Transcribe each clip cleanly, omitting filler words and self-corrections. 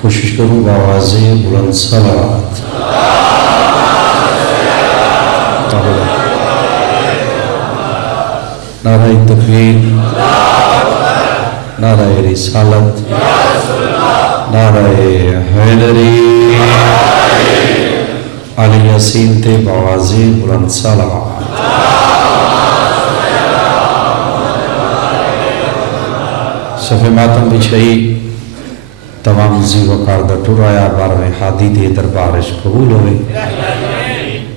کوشش کروں گا آوازیں بلند صلوات نعرہ تکبیر، نعرہ رسالت، نعرہ حیدری، علی یاسین تے بآوازیں بلند صلوات۔ صفِ ماتم بچھائی تمام زی وقار دا ٹرایا بارویں حادی دے دربارش قبول ہوئے،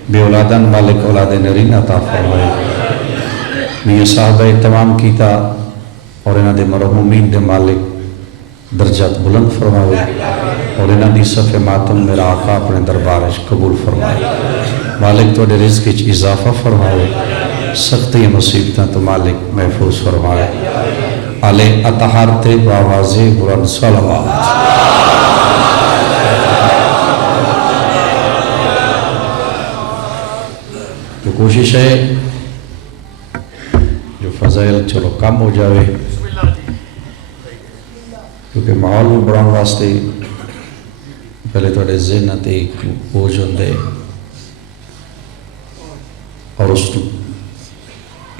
بے اولادن مالک اولاد نرین عطا فرمائے، میاں صاحبہ تمام کیتا اور انہاں دے مرحومین دے مالک درجات بلند فرمائے اور انہاں دی صفِ ماتم میرا آقا اپنے دربارش قبول فرمائے، مالک تو دے رزق اچ اضافہ فرمائے، سختی مصیبتاں تو مالک محفوظ فرمائے، آلِ اطہار تے بآوازیں بلند صلوات۔ تو کوشش ہے جو فضائل چلو کم ہو جاوے، کیونکہ ماحول بڑھان واسطے پہلے تھوڑے ذہن تے ایک بوجھ ہوندے اور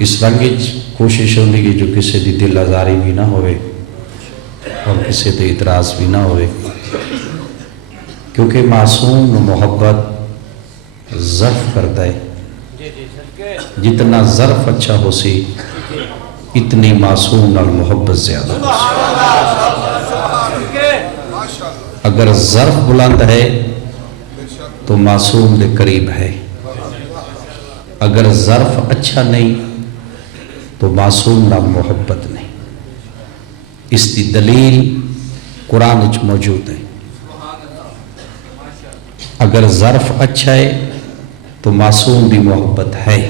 اس رنگج کوشش ہوندی کہ جو کسی دی دل آزاری بھی نہ ہوئے اور کسی تے اعتراض بھی نہ ہوئے، کیونکہ معصوم محبت ظرف کرتا ہے، جتنا ظرف اچھا ہو سی اتنی معصوم نال محبت زیادہ ہو سی۔ اگر ظرف بلند ہے تو معصوم دے قریب ہے، اگر ظرف اچھا نہیں تو معصوم نال محبت نہیں۔ اس دی دلیل قرآن وچ موجود ہے، اگر ظرف اچھا ہے تو معصوم دی محبت ہے،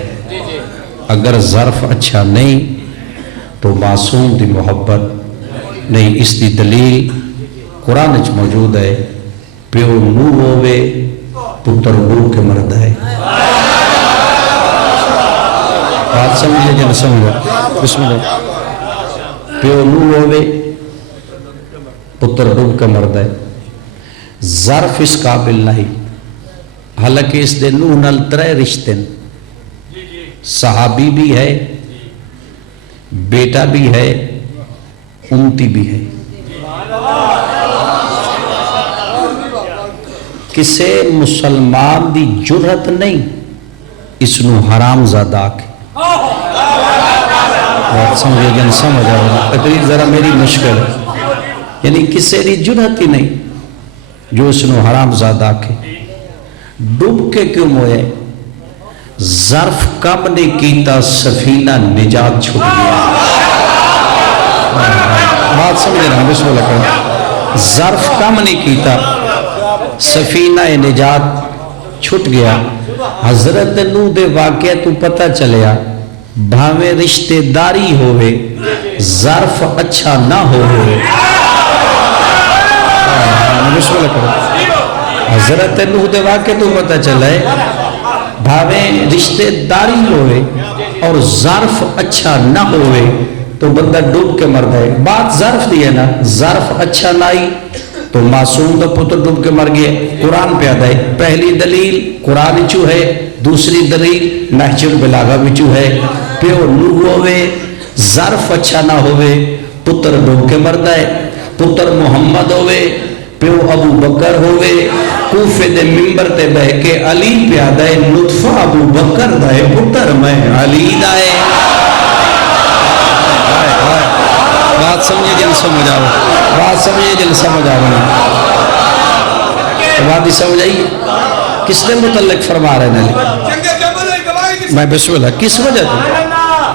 اگر ظرف اچھا نہیں تو معصوم دی محبت نہیں۔ اس دی دلیل قرآن وچ موجود ہے، پیو نو ہووے پتر نو کے مرد ہے۔ بات سمجھے جن سمجھا، بسم اللہ، پیو نو ہووے پتر نو کے مرد ہے، ظرف اس قابل نہیں، حالانکہ اس دے نوح نال 3 رشتے صحابی بھی ہے، بیٹا بھی ہے، امتی بھی ہے۔ کسے مسلمان دی جرت نہیں اس نو حرام زادہ کے بات سمجھے جن سمجھ آئے، تقریر ذرا میری مشکل ہے، یعنی کسے دی جرت ہی نہیں جو اس نو حرام زادہ کے ڈوب کے کیوں ہوئے، ظرف کم نے کیتا سفینہ نجات چھوٹ گیا۔ بات سمجھے رہا بسم اللہ کریں، ظرف کم نے کیتا سفینہ نجات چھوٹ گیا۔ حضرت نوح دے واقعہ تو پتہ چلیا، بھاویں رشتہ داری ہوئے ظرف اچھا نہ ہوئے، بسم اللہ کریں، حضرت نوح دے واقعہ تو پتہ چلے بھاویں رشتہ داری ہوئے اور ظرف اچھا نہ ہوئے تو بندہ ڈوب کے مر گئے۔ بات ظرف دی ہے نا، ظرف اچھا نہ آئی تو معصوم دا پتر ڈوب کے مر گئے۔ قرآن پہ آتا ہے، پہلی دلیل قرآن چو ہے، دوسری دلیل نہج البلاغہ بچو ہے، پیو نوح ہوئے ظرف اچھا نہ ہوئے پتر ڈوب کے مر گئے، پتر محمد ہوئے پیو ابو بکر ہوئے، کوفے دے ممبر تے بہ کے علی پیادہ ہے، نطفہ ابو بکر دائے پتر میں علی دائے۔ بات سمجھے جن سمجھ آؤ، بات سمجھے جن سمجھ آؤ، بات ہی سمجھ آئی کس نے متعلق فرما رہے ہیں علی؟ میں بسم اللہ، کس وجہ تھی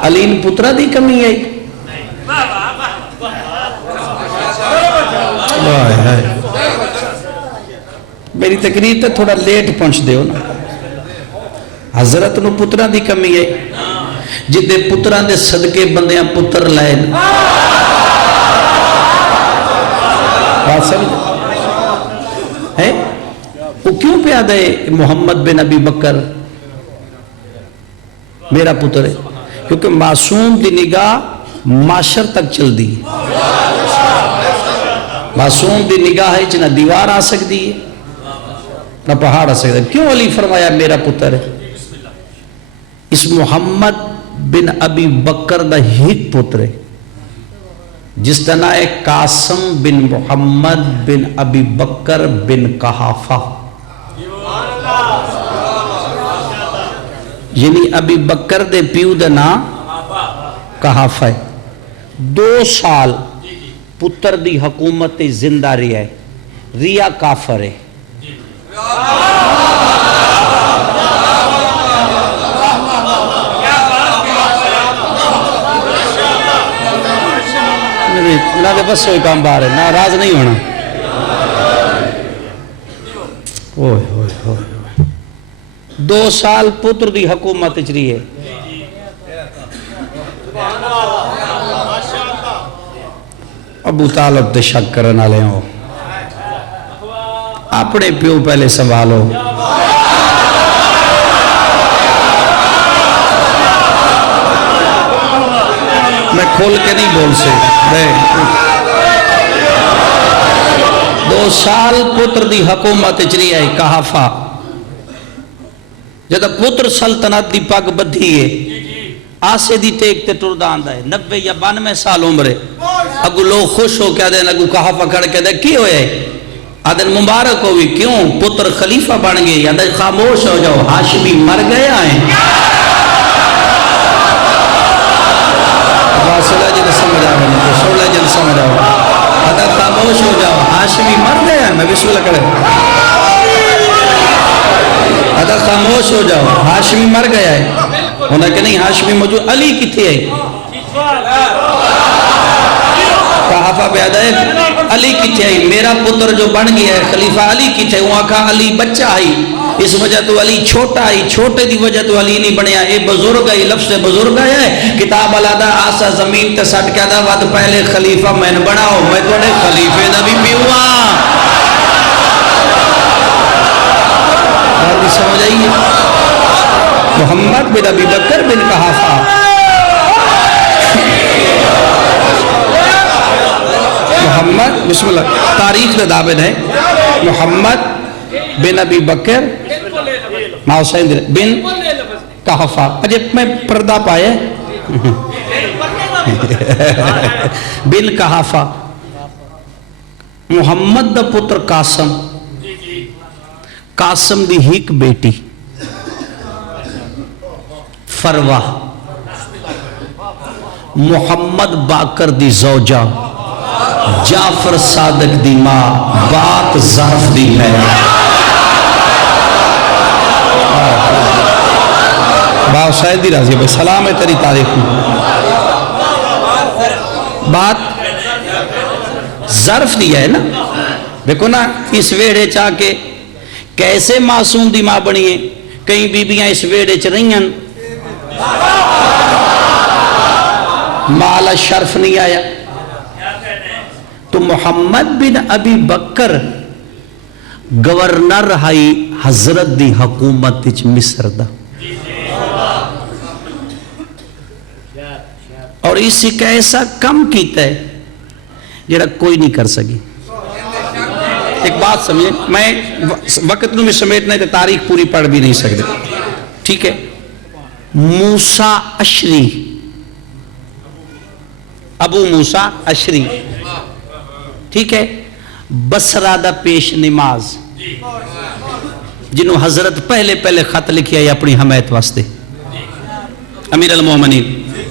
علی ان پترہ دی کمی آئی؟ میری تقریر تے تھوڑا لیٹ پہنچ دے ہو نا۔ حضرت نو پترہ دی کمی ہے، جدے پترہ دے صدقے بندیاں پتر لائے نا، بات سمجھ ہے؟ وہ کیوں پیادہ ہے محمد بن ابی بکر میرا پتر ہے؟ کیونکہ معصوم دی نگاہ معاشر تک چل دی معصوم دی نگاہ چ نہ دیوار آ سکتی ہے نہ پہاڑ آ سکتا ہے. کیوں علی فرمایا میرا پتر ہے؟ اس محمد بن ابی بکر دا ہیک پتر ہے جس کا نام ہے قاسم بن محمد بن ابی بکر بن قحافہ. یعنی ابی بکر دے پیو دا نام قحافہ ہے. 2 سال پتر دی حکومت زندہ رہا ہے. ریا کافر ہے. نہ دے بس ہوئی کام باہر ہے، ناراض نہیں ہونا. 2 سال پتر دی حکومت چری ہے. ابو طالب تے شک کرن والے ہو، اپنے پیو پہلے سنبھالو. میں کھول کے نہیں بول سے. 2 سال پتر دی حکومت چری ہے قحافہ. جب پتر سلطنت دی پگ بدھی ہے، آسے دی ٹیک تے ٹردا آندا ہے. 90 یا 92 سال عمر ہے. اگو لوگ خوش ہو کے آدھے اگو قحافہ کھڑ کے آدھے کی ہوئے؟ آدھے مبارک ہوئی. کیوں؟ پتر خلیفہ بن گئے. آدھے خاموش ہو جاؤ، ہاشمی مر گئے ہیں. سولہ جن سمجھ آؤ، سولہ جن سمجھ آؤ. آدھے خاموش ہو جاؤ، ہاشمی مر گئے ہیں. میں بھی سولہ کرے. آدھے خاموش ہو جاؤ، ہاشمی مر گیا ہے. ہونا کہ نہیں ہاشمی موجود. علی کتھے ہے؟ قحافہ بیادہ ہے علی کتھے ہے؟ میرا پتر جو بن گیا ہے خلیفہ علی کتھے ہے؟ وہاں کہا علی بچہ ہے، اس وجہ تو علی چھوٹا ہے. چھوٹے دی وجہ تو علی نہیں بنیا. اے بزرگ ہے، لفظ بزرگ ہے. کتاب علادہ آسا زمین تے سٹ کے دا ود پہلے خلیفہ میں نے بناؤ. میں توڑے خلیفے دا بھی پیوا. بات سمجھ آئیے؟ محمد بن ابی بکر بن قحافہ. محمد بسم اللہ تاریخ دا دابد ہے. محمد بن ابی بکر بن قحافہ. اجب میں پردہ پائے بن قحافہ. محمد دا پتر قاسم. قاسم دی ہیک بیٹی فروہ. محمد باقر دی زوجہ. جعفر صادق دی ماں. بات ظرف دی ہے. باو شاید دی راضی ہے. سلام ہے تیری تاریخ میں. بات ظرف دی ہے نا. دیکھو نا اس ویڑے چاہ کے کیسے معصوم دی ماں بنی ہے. کئی بیبیاں اس ویڑے چ رہی ہیں، مالا شرف نہیں آیا. تو محمد بن ابی بکر گورنر ہائی حضرت دی حکومت مصر دا. اور اسی کا ایسا کم کیتا ہے جڑا کوئی نہیں کر سکی. ایک بات سمجھے، میں وقت نو میں سمیٹنا ہے تو تاریخ پوری پڑھ بھی نہیں سکتے. ٹھیک ہے. موسیٰ اشری، ابو موسیٰ اشری، ٹھیک ہے. بصرہ دا پیش نماز جنہوں حضرت پہلے خط لکھیا ہے اپنی حمایت واسطے. امیر المومنین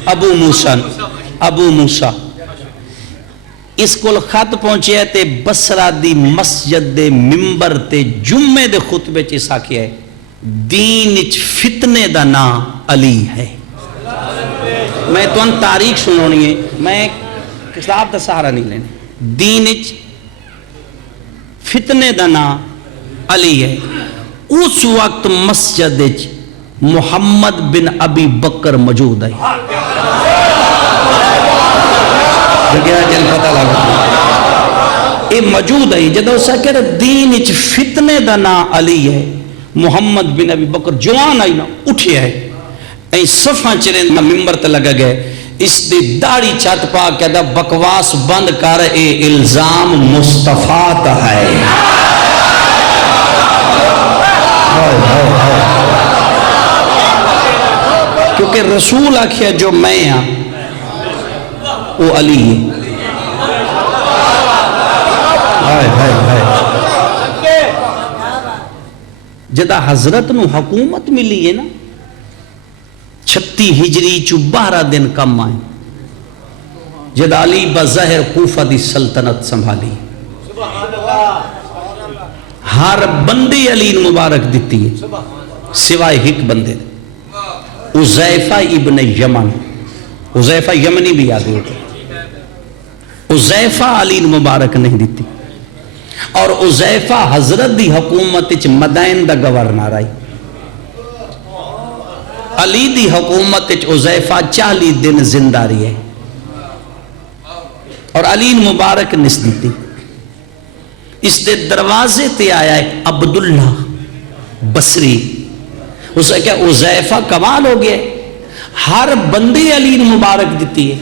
ابو موسیٰ اس کو خط پہنچے تے بصرہ دی مسجد دے ممبر تے جمعے دے خطبے چیسا کیا ہے دین اچ فتنے دا نا علی ہے. میں تو ان تاریخ سنونی ہے، میں کتاب دا سہارا نہیں لینے. دین اچ فتنے دا نا علی ہے. اس وقت مسجد اچ محمد بن ابی بکر موجود ہے. جگہ جل پتہ لگا اے موجود ہے. جدو سا کہ دین اچ فتنے دا نا علی ہے. محمد بن ابی بکر جوان آئی نا اٹھیا ہے. این صفحہ چلیں ممبر تے لگا گئے. اس دی داڑھی چت پا کے دا بکواس بند کر، اے الزام مصطفیٰ تا ہے۔ کیونکہ رسول آکھیا جو میں ہاں وہ علی ہے۔ جدا حضرت نو حکومت ملی ہے نا 36 ہجری چو 12 دن کم آئے، جدا علی بظاہر کوفہ دی سلطنت سنبھالی، ہر بندے علی مبارک دیتی ہے سوائے ایک بندے، حذیفہ ابن یمن، حذیفہ یمنی بھی آگے ہوتا، حذیفہ علی مبارک نہیں دیتی، اور حذیفہ حضرت دی حکومت چ مدائن دا گورنر آئی، علی دی حکومت چ حذیفہ 40 دن زندہ رہی ہے، اور علی مبارک نس دیتی۔ اس دے دروازے تے آیا ہے عبداللہ بصری، اسے کہا حذیفہ کمال ہو گیا، ہر بندے علی مبارک دیتی ہے،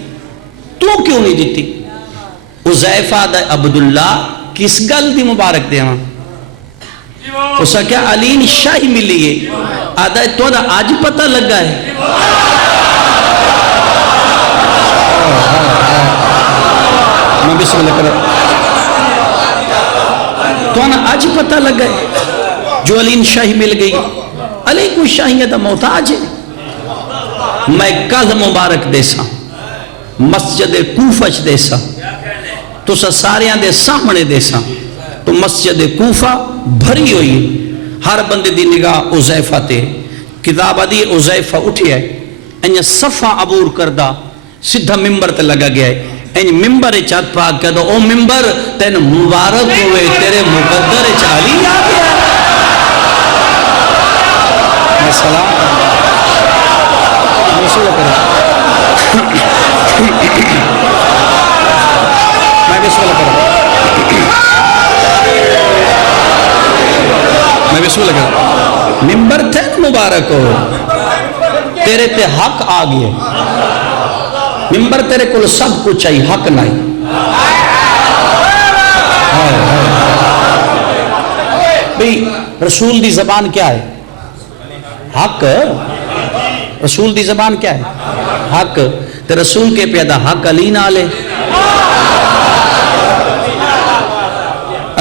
تو کیوں نہیں دیتی؟ حذیفہ دا عبداللہ کس گل دی مبارک دے ہاں؟ اسے کہا علی شاہی ملی ہے، آدھا ہے تو آج پتہ لگا ہے، میں بسم اللہ کرا تو آج پتہ لگا ہے جو علی شاہی مل گئی، علی کوئی شاہیت محتاج ہے۔ میں کل مبارک دیسا مسجد کوفہ دیسا تو ساریاں دے سامنے دیسا، تو مسجد کوفہ بھری ہوئی، ہر بندے دی نگاہ حذیفہ تے، کتاب دی حذیفہ اٹھی ہے، انہیں صفحہ عبور کردہ سدھا ممبر تے لگا گیا ہے، انہیں ممبر چاہت پاک کہہ دو او ممبر تین مبارک ہوئے تیرے مقدر چالی آ گیا۔ میں سلام میں بسم اللہ کروں میں بسم اللہ کروں، ممبر تین مبارک ہو، تیرے تے حق آ گئے، ممبر تیرے کل سب کچھ چاہیے، حق نہیں۔ بھئی رسول دی زبان کیا ہے؟ حق۔ رسول دی زبان کیا ہے؟ حق۔ تے رسول کے پیدا حق علی نہ لے،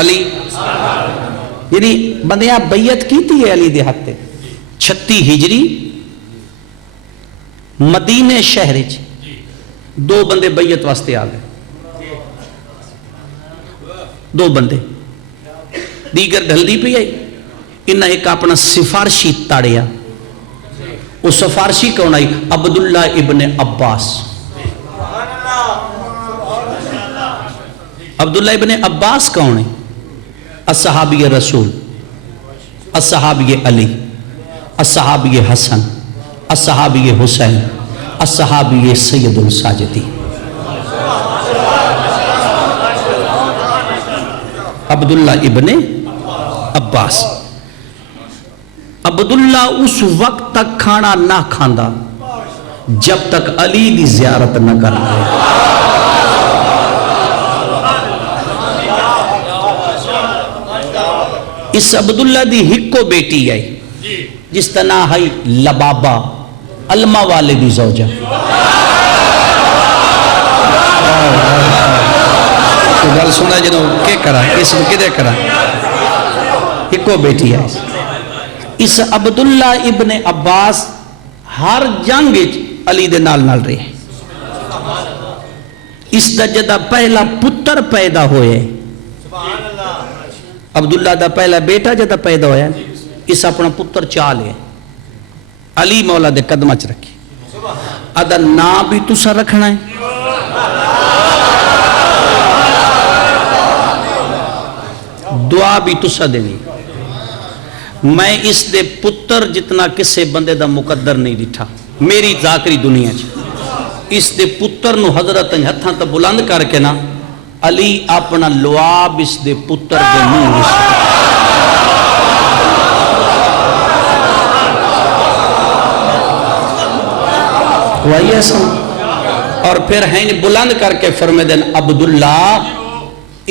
علی یعنی بندیاں بیعت کیتی ہے علی دے حق تے۔ 36 ہجری مدینے شہر چ 2 بندے بیعت واسطے آ گئے، 2 بندے، دیگر ڈھلدی پہ آئی، انہیں ایک اپنا سفارشی تاڑیا، وہ سفارشی کون آئی؟ عبداللہ ابن عباس۔ عبداللہ ابن عباس کون ہے؟ الصحابی رسول، الصحابی علی، الصحابی حسن، الصحابی حسین، الصحابی سید الساجدی۔ عبداللہ ابن عباس۔ عبداللہ اس وقت تک کھانا نہ کھاندا جب تک علی دی زیارت نہ کرنا۔ اس عبداللہ دی ہکو بیٹی آئی جس طرح ہے لبابہ، علمہ والے دی زوجہ، تو گل سنا جنہوں کیا کرا اس کو کدے کرا، ہکو بیٹی آئی۔ اس عبداللہ ابن عباس ہر جنگ علی دے نال نال رہے، اس دا جدہ پہلا پتر پیدا ہوئے، عبداللہ دا پہلا بیٹا جدہ پیدا ہویا، اس اپنا پتر چاہ لے، علی مولا دے قدمہ چ رکھی، ادھا نام بھی تسا رکھنا ہے، دعا بھی تسا دینی۔ میں اس دے پتر جتنا کسے بندے دا مقدر نہیں دیٹھا میری ذاکری دنیا چ، اس دے پتر نو حضرت ہتھاں تا بلند کر کے نا علی اپنا لعاب اس دے پتر دے منہ اس وہی ایسا اور پھر ہیں بلند کر کے فرمائے دن عبداللہ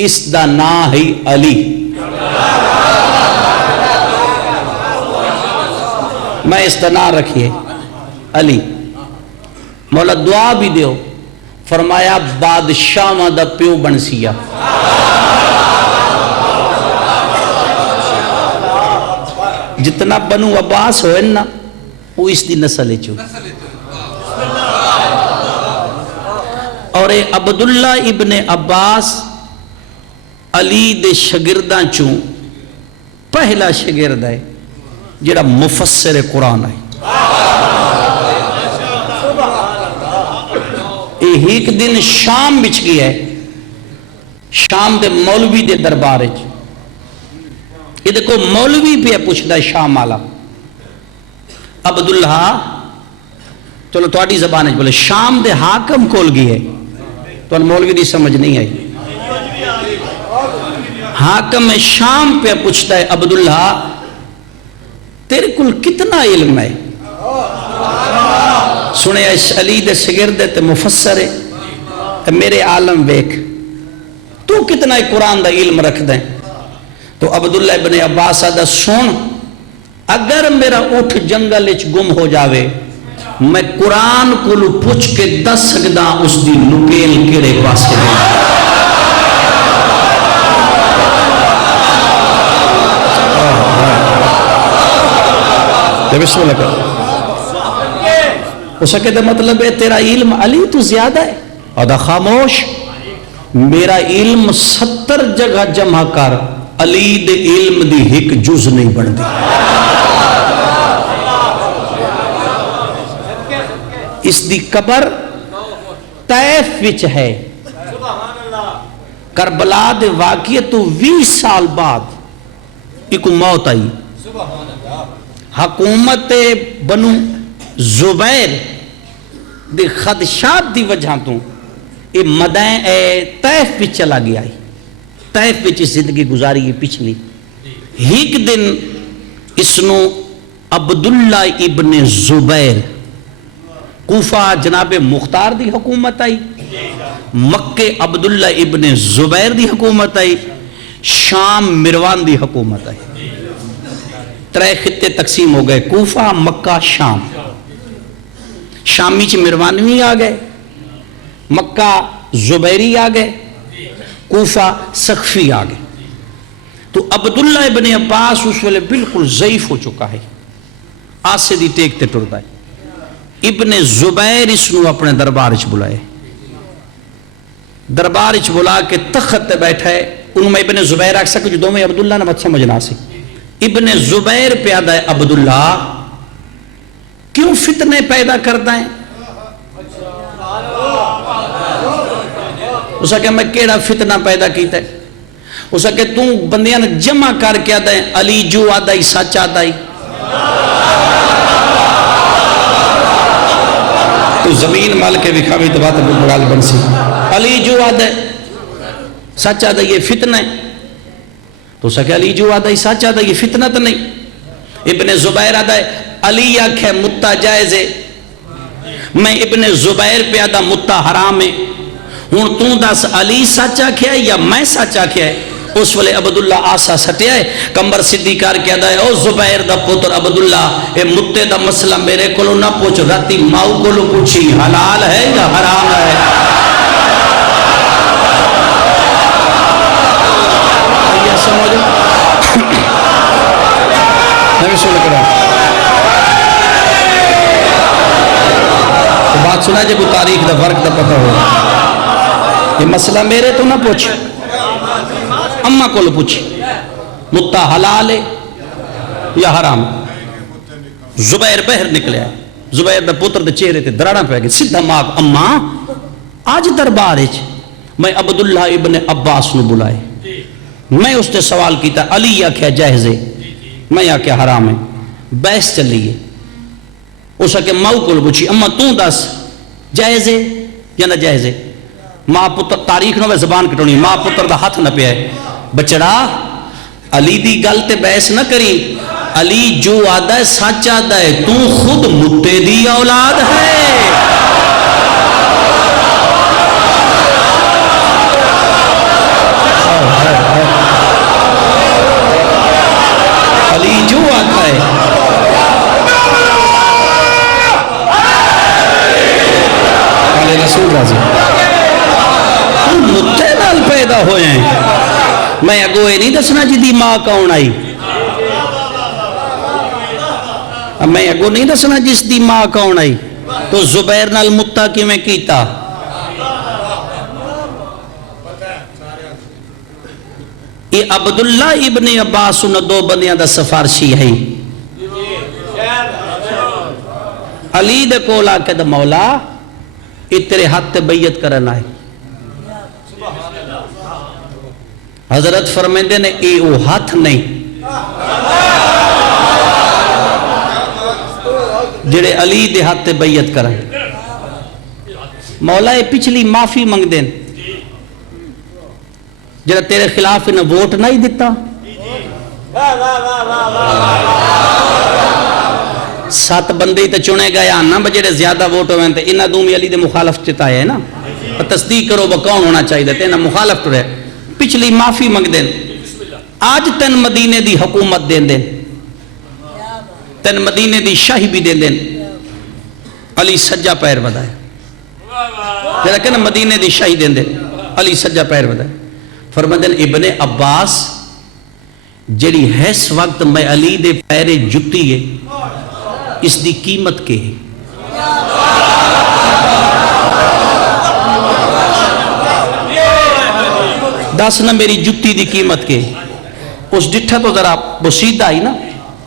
اس دا نا ہی علی. میں اس دا نا رکھیے علی. مولا دعا بھی دیو. فرمایا بادشاہ دا پیو بن سیا. جتنا بنو عباس ہوئے نا وہ اس دی نسل چو. اور عبداللہ ابن عباس علی دے شگرداں چوں پہلا شگرد ہے جڑا مفسر قرآن ہے. ایک دن شام بچ گیا ہے. شام دے مولوی دے دربار یہ دیکھو مولوی پہ پوچھتا ہے شام والا عبداللہ چلو تھوڑی زبان ہے بولے شام دے حاکم کول گئی ہے تو مولوی دی سمجھ نہیں آئی. حاکم شام پہ پوچھتا ہے عبداللہ تیرے کل کتنا علم ہے؟ سنے علی دے شگرد تے مفسر ہے تے میرے عالم ویک تو کتنا قرآن دا علم رکھ دیں. تو عبداللہ ابن عباس آدھا سن اگر میرا اٹھ جنگل اچ گم ہو جاوے میں قرآن کو پوچھ کے دس سکدا اس دی نکیل کیڑے پاس کے دیں. بسم اللہ کرو. اس کا مطلب ہے تیرا علم علی تو زیادہ ہے. اور خاموش میرا علم 70 جگہ جمع کر علی دے علم دی ایک جز نہیں بن دی. اس دی قبر طیف وچ ہے. کربلا دے واقعے تو 20 سال بعد ایک موت آئی. حکومت بنو زبیر دے خدشات دی وجہ تو یہ مدائن طیف پہ چلا گیا ہے. طیف پہ زندگی گزاری پچھلی. ایک دن اسنو عبداللہ ابن زبیر کوفہ جناب مختار دی حکومت آئی. مکہ عبداللہ ابن زبیر دی حکومت آئی. شام مروان دی حکومت آئی. 3 خطے تقسیم ہو گئے کوفہ مکہ شام. شامی چ مروانوی آ گئے مکہ زبیری آ گئے کوفہ سقفی آ گئے. تو عبداللہ ابن عباس اس ویلے بالکل ضعیف ہو چکا ہے. آسے دی ٹیک تے ٹردا ہے. ابن زبیر اس نو اپنے دربار چ بلائے. دربار چ بلا کے تخت تے بیٹھا ہے. انہوں میں ابن زبیر آکھ سکے جو دو میں عبداللہ نے مت سمجھنا سی. ابن زبیر پیادہ ہے عبداللہ کیوں فتنے پیدا کرتا ہے؟ اسا کہ میں کیڑا فتنہ پیدا کیتا ہے؟ اسا کہ تم بندیاں نے جمع کر کے آدھا ہے علی جو آدھا ہی سچ آدھا ہی. تو زمین مال کے وکھاوی تو بات بغال بن سی. علی جو آدھا ہے سچ آدھا یہ فتنہ ہے. تو اسا کہ علی جو آدھا ہی سچ آدھا یہ فتنہ تو نہیں. ابن زبیر آدھا ہے علی آکھے متہ جائز ہے میں ابن زبیر پہ آدھا متہ حرام ہے. ہون تو دس علی سچ آکھیا ہے یا میں سچ آکھیا ہے؟ اس والے عبداللہ آسا سٹیا ہے کمبر صدیقار کیا دا ہے او زبیر دا پتر عبداللہ اے متے دا مسئلہ میرے کلو نہ پوچھ راتی ماؤ کلو پوچھی حلال ہے یا حرام ہے. یہ سمجھو نبی صلی اللہ علیہ وسلم تو بات سنا جب تاریخ دا فرق دا پتہ ہو. یہ مسئلہ میرے تو نہ پوچھ اممہ کو لو پوچھ متہ حلال ہے یا حرام. زبیر بہر نکلے آئے. زبیر دا پتر دا چہرے تے دراڑا پہ گئے سدھا ماں اممہ آج دربار ہے میں عبداللہ ابن عباس نو بلائے. میں اس نے سوال کیتا علی یا کیا جائز ہے میں یا کیا حرام ہے. بحث چلی ہے. اسا کہ ماں کو لو پوچھی اممہ تو دس جائز ہے یا نہ جائز ہے. ماں پتر تاریخ نو زبان کٹونی ماں پتر دا ہاتھ نہ پہ ہے. بچڑا علی دی گل تے بحث نہ کری. علی جو آدھا ہے سچ آدھا ہے تو خود متے دی اولاد ہے. پیدا ہوئے ہیں. میں اگو یہ نہیں دسنا جی دی ماں کون آئی, میں اگو نہیں دسنا جس دی ماں کون آئی. تو زبیر نال متا کیویں کیتا, یہ عبداللہ ابن عباس ان دو بندیاں دا سفارشی ہے. علی دے کول آ کے دا مولا یہ تیرے ہاتھ تے بیعت کرنا ہے. حضرت فرمیندے نے اے او ہاتھ نہیں جڑے علی دے ہاتھ تے بیعت کرن. مولا یہ پچھلی معافی منگ دین جڑا تیرے خلاف انہیں ووٹ نہیں دیتا. 7 بندے ہی تو چنے گئے آنا بجڑے زیادہ ووٹ ہوئے ہیں تو انہاں دومی علی دے مخالف چتائے ہیں نا, تصدیق کرو وہ کون ہونا چاہیے تھے, انہاں مخالف ٹرے. پچھلی معافی منگ دین, آج تن مدینے دی حکومت دین دین, تن مدینے دی شاہی بھی دین دین. علی سجا پیر بدائے جڑا کہ نا مدینے دی شاہی دین دین, علی سجا پیر بدائے. فرمدن ابن عباس جڑی حیث وقت میں علی دے پیرے جتی ہے اس دی قیمت کے ہے. دس نہ میری جتی دی قیمت کے. اس ڈٹھا تو ذرا بسیدہ آئی نا,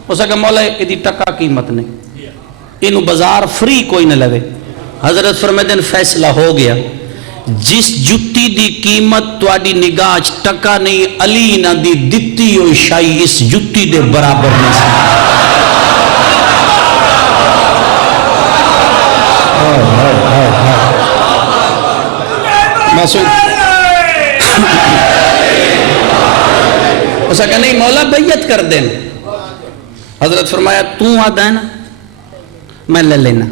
اس اگر مولا یہ دی ٹکا قیمت نہیں, انہوں بازار فری کوئی نہ لگے. حضرت فرمدن فیصلہ ہو گیا, جس جتی دی قیمت تواڈی نگاہ ٹکا نہیں, علی نہ دی دتی ہوئی شائی اس جتی دے برابر نہیں سی. اس کا نہیں مولا بیعت کر دیں. حضرت فرمایا تو آدھا ہے نا میں لے لینا,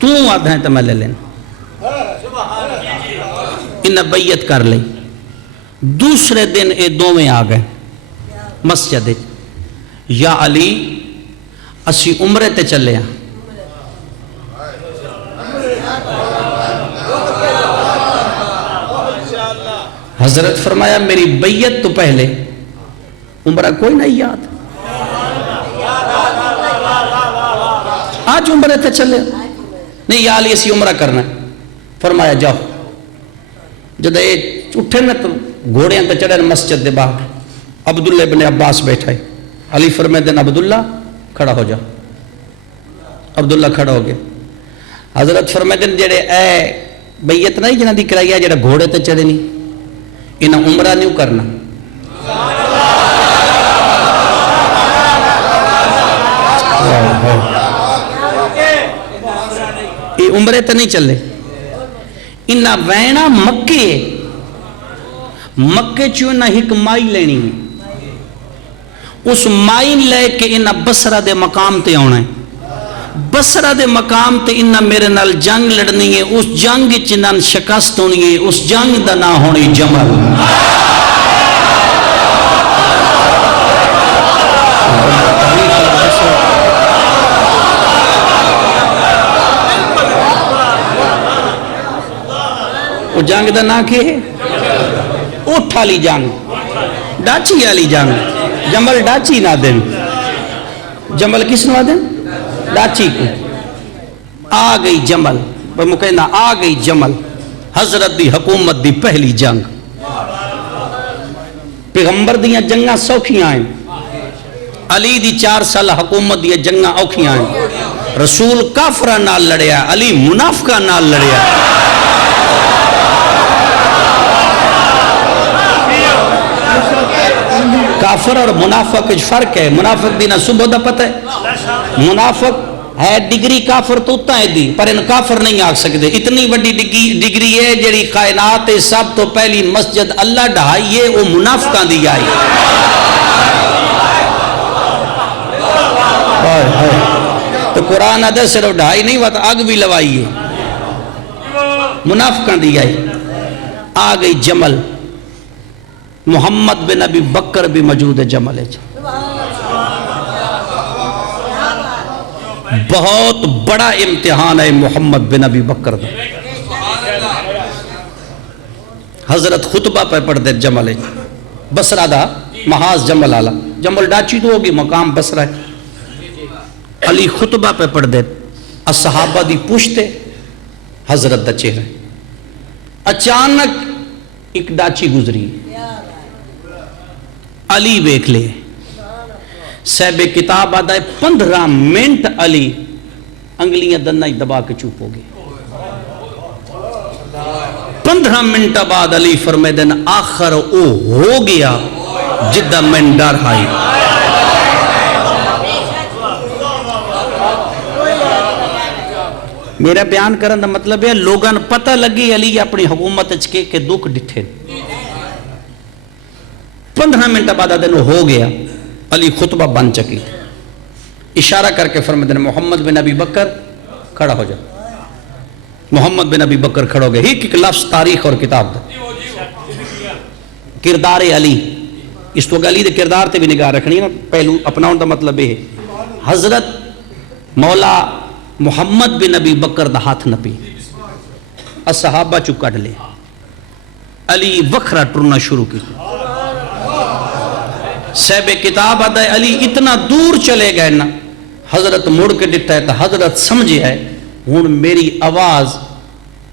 تو آدھا ہے تو میں لے لینا. انہیں بیعت کر لی. دوسرے دن اے دوویں آ گئے مسجد, یا علی اسی عمرے تے چلے ہیں. حضرت فرمایا میری بیعت تو پہلے عمرہ کوئی نہیں یاد, آج عمرے تے چلے نہیں, یا علی اسی عمرہ کرنا ہے. فرمایا جاؤ. جب یہ اٹھے نا تو گھوڑیاں تے چڑھے مسجد دے باہر, عبداللہ ابن عباس بیٹھا ہے. علی فرمائے دن عبداللہ کھڑا ہو جا. عبداللہ کھڑا ہو گیا. حضرت فرمائے دن جڑے اے بیعت نہیں جنہ دی کرائی ہے جڑا گھوڑے تے چڑھے نہیں, انہیں عمرہ نہیں کرنا. یہ عمرے تے نہیں چلے. انہاں وینا مکے, مکے چو انہاں ایک مائی لینی ہے. اس مائی لے کے انہاں بصرہ دے مقام تے آنا ہے. بصرہ دے مقام تے انہاں میرے نال جنگ لڑنی ہے. اس جنگ چنہاں شکست ہونی ہے. اس جنگ دا نہ ہونی جمل. وہ جنگ دا نہ کیا ہے؟ اٹھ والی جنگ, ڈاچی والی جنگ. جمل ڈاچی نہ دیں. جمل کس نہ دیں؟ ڈاچی کو. آ گئی جمل, مکینہ آ گئی جمل. حضرت دی حکومت دی پہلی جنگ. پیغمبر دیاں جنگاں سوکھیاں ہیں, علی دی 4 سال حکومت دی جنگاں اوکھیاں ہیں. رسول کافرہ نال لڑیا, علی منافقہ نال لڑیا. کافر اور منافق کچھ فرق ہے. منافق دینا صبح دا پتہ ہے, منافق ہے ڈگری کافر تو اتنا ہے دی, پر ان کافر نہیں آگ سکتے. اتنی بڑی ڈگری ہے جڑی کائنات سب تو پہلی مسجد اللہ ڈھائی ہے, وہ منافقان دی آئی. تو قرآن ادھر صرف ڈھائی نہیں ہوا, آگ بھی لوائی ہے. منافقان دی آئی. آ گئی جمل. محمد بن ابی بکر بھی موجود ہے جمل ہے. بہت بڑا امتحان ہے محمد بن ابی بکر دا. حضرت خطبہ پہ پڑھ دے جمل بصرہ دا محاذ جمل آلا جمل ڈاچی تو ہوگی مقام بصرہ ہے علی خطبہ پہ پڑھ دے صحابہ دی پوچھتے حضرت دا چہرہ اچانک ایک ڈاچی گزری علی بیک لے صاحب کتاب آدھا ہے 15 منٹ علی انگلیاں دنہ ہی دبا کے چوپ ہو گئے 15 منٹ بعد علی فرمائے دن آخر او ہو گیا جدہ میں ڈر آئی میرا بیان کرنے دا مطلب ہے لوگاں پتہ لگی علی اپنی حکومت اچکے کہ دکھ ڈٹھے 15 منٹ بعد دن ہو گیا علی خطبہ بن چکی اشارہ کر کے فرمائے دن محمد بن ابی بکر کھڑا ہو جا محمد بن ابی بکر کھڑا ہو گئے ایک لفظ تاریخ اور کتاب دا کردار علی اس تو علی دے کردار تے بھی نگاہ رکھنی نا پہلو اپنا ان دا مطلب ہے حضرت مولا محمد بن ابی بکر دا ہاتھ نپی صحابہ چو کٹ لے علی وکھرا ٹرنا شروع کی صاحب کتاب آدھا ہے علی اتنا دور چلے گئے نا حضرت مڑ کے دیتا ہے تو حضرت سمجھے ہے ہون میری آواز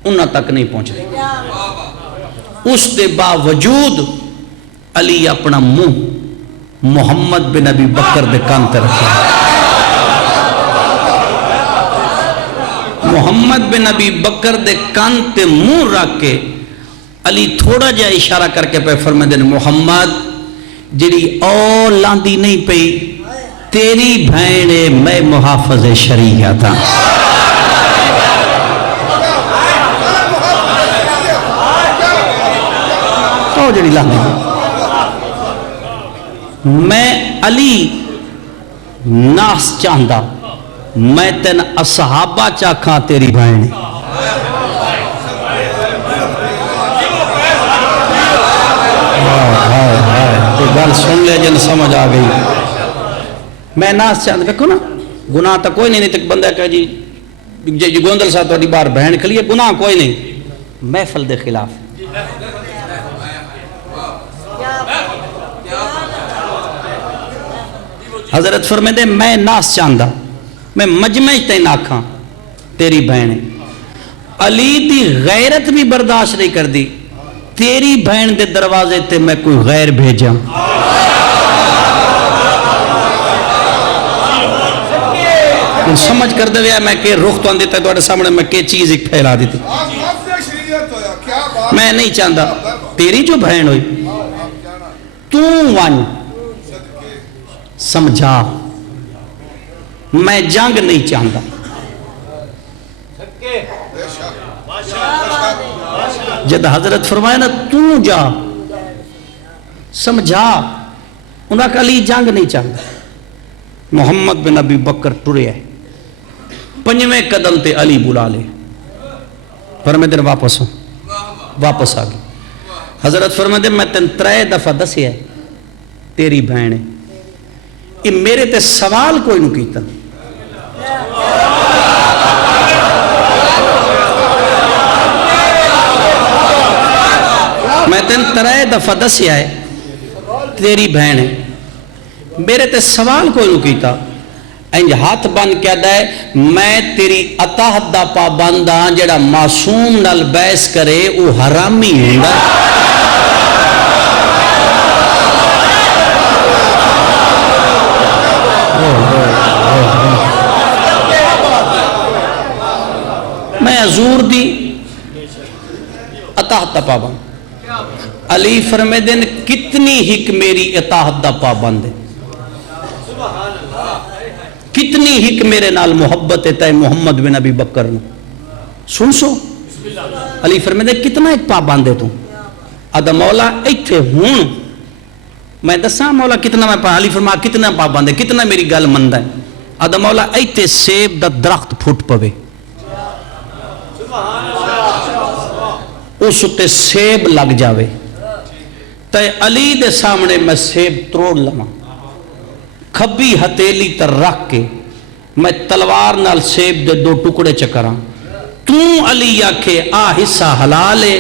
انہاں تک نہیں پہنچ رہی اس دے باوجود علی اپنا منہ محمد بن ابی بکر دے کانتے رکھا محمد بن ابی بکر دے کانتے منہ رکھ کے علی تھوڑا جا اشارہ کر کے پہ فرمائے دن محمد جڑی او لاندی نہیں پئی تیری بھینے میں محافظ شریعت تھا او جڑی لاندی میں علی ناس چاہندہ میں تین اصحابہ چاکھاں تیری بھینے گل سن لے جن سمجھ آ گئی میں ناس چاہتا دیکھو نا گناہ تا کوئی نہیں تک بندہ کہا جی گوندل صاحب توڑی بار بہن کھلی ہے گناہ کوئی نہیں محفل دے خلاف حضرت فرمائے دے میں ناس چاہتا میں مجمع تین آکھاں تیری بہن علی دی غیرت بھی برداشت نہیں کر دی تیری بہن دے دروازے تے میں کوئی غیر بھیجا سمجھ کر دے ویا میں کہ رخ تو اندیتا ہے تو سامنے میں کہ چیز ایک پھیلا دیتی میں نہیں چاہتا تیری جو بہن ہوئی تو وان سمجھا میں جنگ نہیں چاہتا جد حضرت فرمائے نا تو جا سمجھا انہاں کا علی جنگ نہیں چاہتا محمد بن ابی بکر ٹرے ہے 5ویں قدم تے علی بلا لے فرمائے دن واپس ہوں واپس آگئی حضرت فرمائے دن میں تین 3 دفعہ دسی ہے تیری بہنے یہ میرے تے سوال کوئی نو کیتا میں تین 3 دفعہ دسیا ہے تیری بہن ہے میرے تے سوال کوئی نو کیتا انج ہاتھ بن کیا دائے میں تیری اطاعت دا پابند ہاں جڑا معصوم نال بحث کرے وہ حرامی ہوندا میں حضور دی اطاعت دا پابند علی فرمائے دن کتنی ہک میری اطاعت دا پابند ہے کتنی ہک میرے نال محبت ہے محمد بن ابی بکر سن سو علی فرمائے دن کتنا ایک پابند ہے تو ادھا مولا ایتھے ہون میں دساں مولا کتنا میں علی فرمائے کتنا پابند ہے کتنا میری گل مند ہے ادھا مولا ایتھے سیب دا درخت پھوٹ پوے اس تے سیب لگ جاوے تے علی دے سامنے میں سیب تروڑ لما کھبی ہتیلی تر رکھ کے میں تلوار نال سیب دے 2 ٹکڑے چکراں تو علی آکھے آ حصہ حلال ہے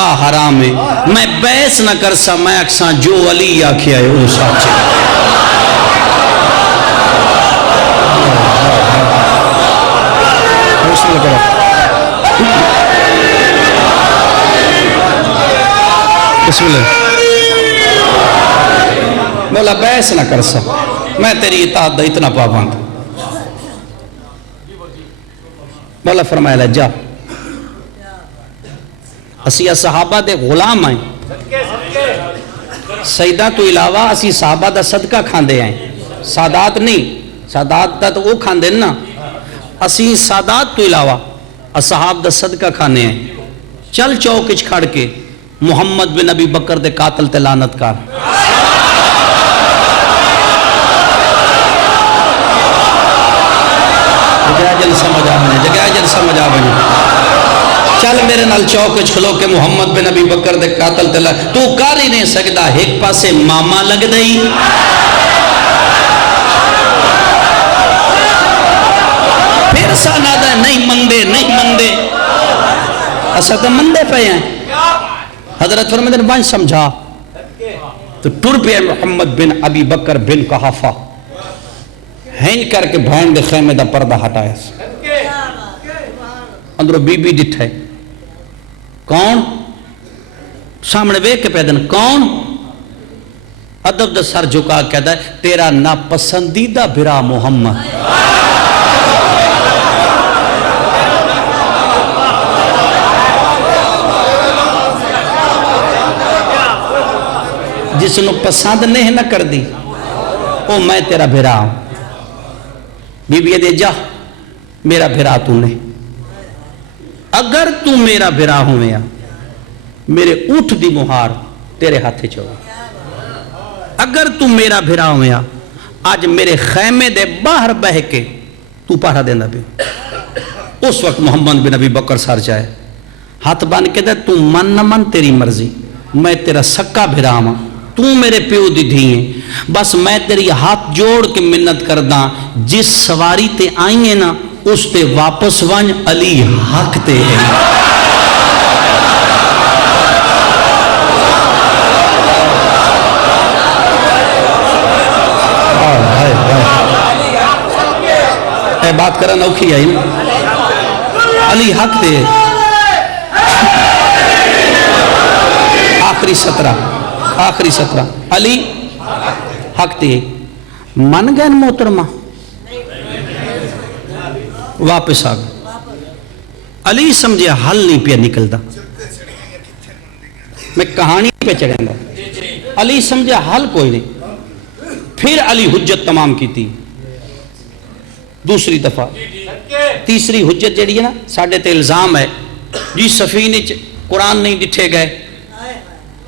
آ حرام ہے میں بحث نہ کر سا میں اکساں جو علی آکھیا ہے وہ ساتھ چلے بسم اللہ مولا بحث نہ کر سا میں تیری اطاعت دا اتنا پابند مولا فرمایا لے جا اسی صحابہ دے غلام آئیں سیدہ تو علاوہ اسی صحابہ دا صدقہ کھاندے آئیں سادات نہیں سادات دا تو وہ کھاندے نا اسی سادات تو علاوہ اصحاب دا صدقہ کھانے ہیں چل چوکچ کھڑ کے محمد بن ابی بکر دے قاتل تے لعنت کار جگہ جن سمجھ آویں جگہ جن سمجھ آویں چل میرے نال چوکچ کھلو کے محمد بن ابی بکر دے قاتل تے لعنت تو کر ہی نہیں سکدا ایک پاسے ماما لگ دئی پھر سانا دا نہیں مندے نہیں مندے اسا تو مندے پہ ہیں حضرت فرماتے ہیں بانچ سمجھا تو ٹر پہ محمد بن ابی بکر بن قحافہ ہین کر کے بھین دے خیمے دا پردہ ہٹایا اندروں بی بی ڈٹھے کون سامنے ویک کے پیدن کون ادب دا سر جھکا کہتا ہے تیرا ناپسندیدہ بھرا محمد جس نے پسند نہیں نہ کر دی او میں تیرا بھرا ہوں بی بی دے جا میرا بھرا تو نے اگر تو میرا بھرا ہویا میرے اٹھ دی مہار تیرے ہاتھے چوڑا اگر تو میرا بھرا ہویا آج میرے خیمے دے باہر بہ کے تو پہرا دینا بھی اس وقت محمد بن ابی بکر سار جائے ہاتھ بان کے دے تو من نہ من تیری مرضی میں تیرا سکا بھرا ہوں تو میرے پیو دی دھیئیں بس میں تیری ہاتھ جوڑ کے منت کرداں جس سواری تے آئیں نا اس تے واپس وانج علی حق تے ہیں اے بات کرنا اوکھی آئی نا علی حق تے آخری سترہ علی حق تے من گئن محترمہ واپس آگا علی سمجھے حل نہیں پیا نکلتا میں کہانی پہ چڑھیں گا علی سمجھے حل کوئی نہیں پھر علی حجت تمام کی تھی دوسری دفعہ تیسری حجت جڑی ہے نا ساڑھے تے الزام ہے جی سفینے قرآن نہیں ڈٹھے گئے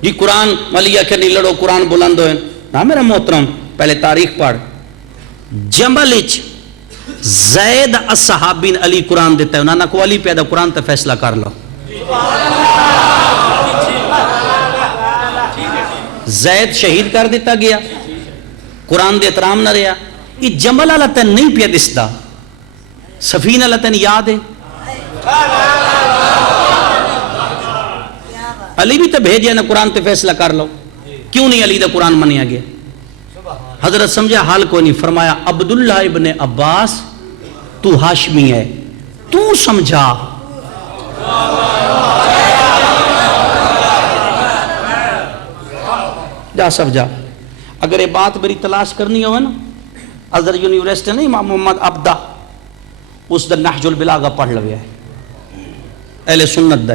جی قرآن علی آکھر نہیں لڑو قرآن بلند ہوئے نا میرا محترم پہلے تاریخ پڑھ جمل اچ زید الصحابین علی قرآن دیتا ہے انہوں نے کو علی پیدا قرآن تا فیصلہ کر لو زید شہید کر دیتا گیا قرآن دے احترام نہ رہا یہ جمل اللہ تین نہیں پیا دستا سفین اللہ تین یاد ہے علی بھی تو بھیجے نا قرآن تے فیصلہ کر لو کیوں نہیں علی دا قرآن منیا گیا حضرت سمجھا حال کوئی نہیں فرمایا عبداللہ ابن عباس تو ہاشمی ہے تو سمجھا جا سمجھا اگر یہ بات میری تلاش کرنی ہو نا ازہر یونیورسٹی نہیں امام محمد عبدہ اس دا نحج البلاغہ پڑھ لگیا ہے اہل سنت دا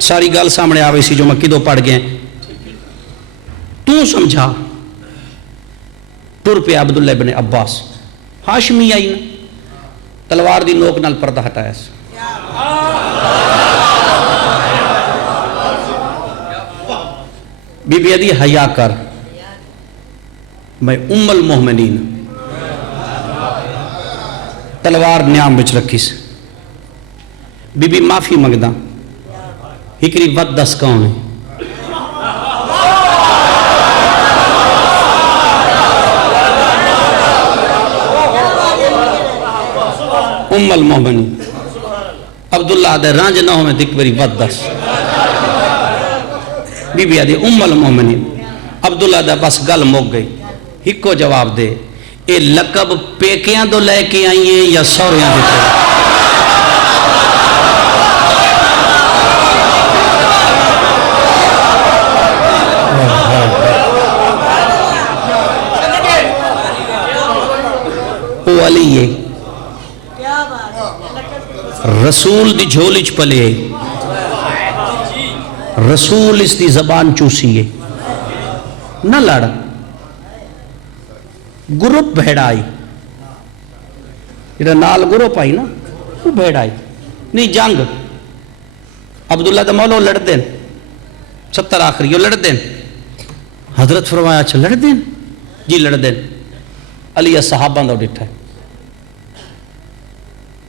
ساری گال سامنے آوے سی جو میں کدو پڑھ گئے تو سمجھا ٹر پہ عبداللہ ابن عباس ہاشمی آئی نا تلوار دی نوک نال پردہ ہٹایا سی بی بی ادی حیا کر میں ام المومنین تلوار نیام بچ رکھی سے بی بی معافی مگدہ ہکری ود دس کون ہے ام المومنین عبداللہ دے رانج نہ ہو میں دکھ بری ود دس بی بی آدھی ام المومنین عبداللہ دے بس گل موک گئی ہکو جواب دے اے لقب پیکیاں دو لے کے آئیے یا سوریاں دیتے او علی ہے رسول دی جھولی چ پلے رسول اس دی زبان چوسی ہے نہ لڑ گروپ بھیڑائی یہ نال گروپ آئی نا وہ بھیڑائی نہیں جنگ عبداللہ دا مولا لڑ دین 70 آخری یہ لڑ دین حضرت فرمایا اچھا لڑ دین جی لڑ دین علی صحابہ دا ڈٹھا ہے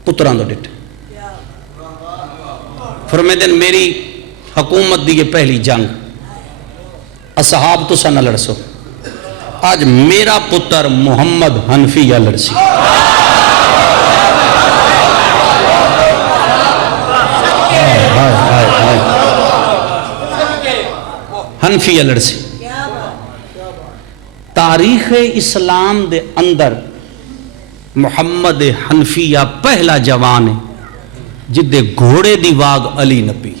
پتران دا ڈٹھا ہے فرمائے دن میری حکومت دی یہ پہلی جنگ اصحاب تو سا نہ لڑسو آج میرا پتر محمد حنفیہ لڑسی حنفیہ لڑسی تاریخ اسلام دے اندر محمد حنفیہ پہلا جوان ہے جدے گھوڑے دی واگ علی نبی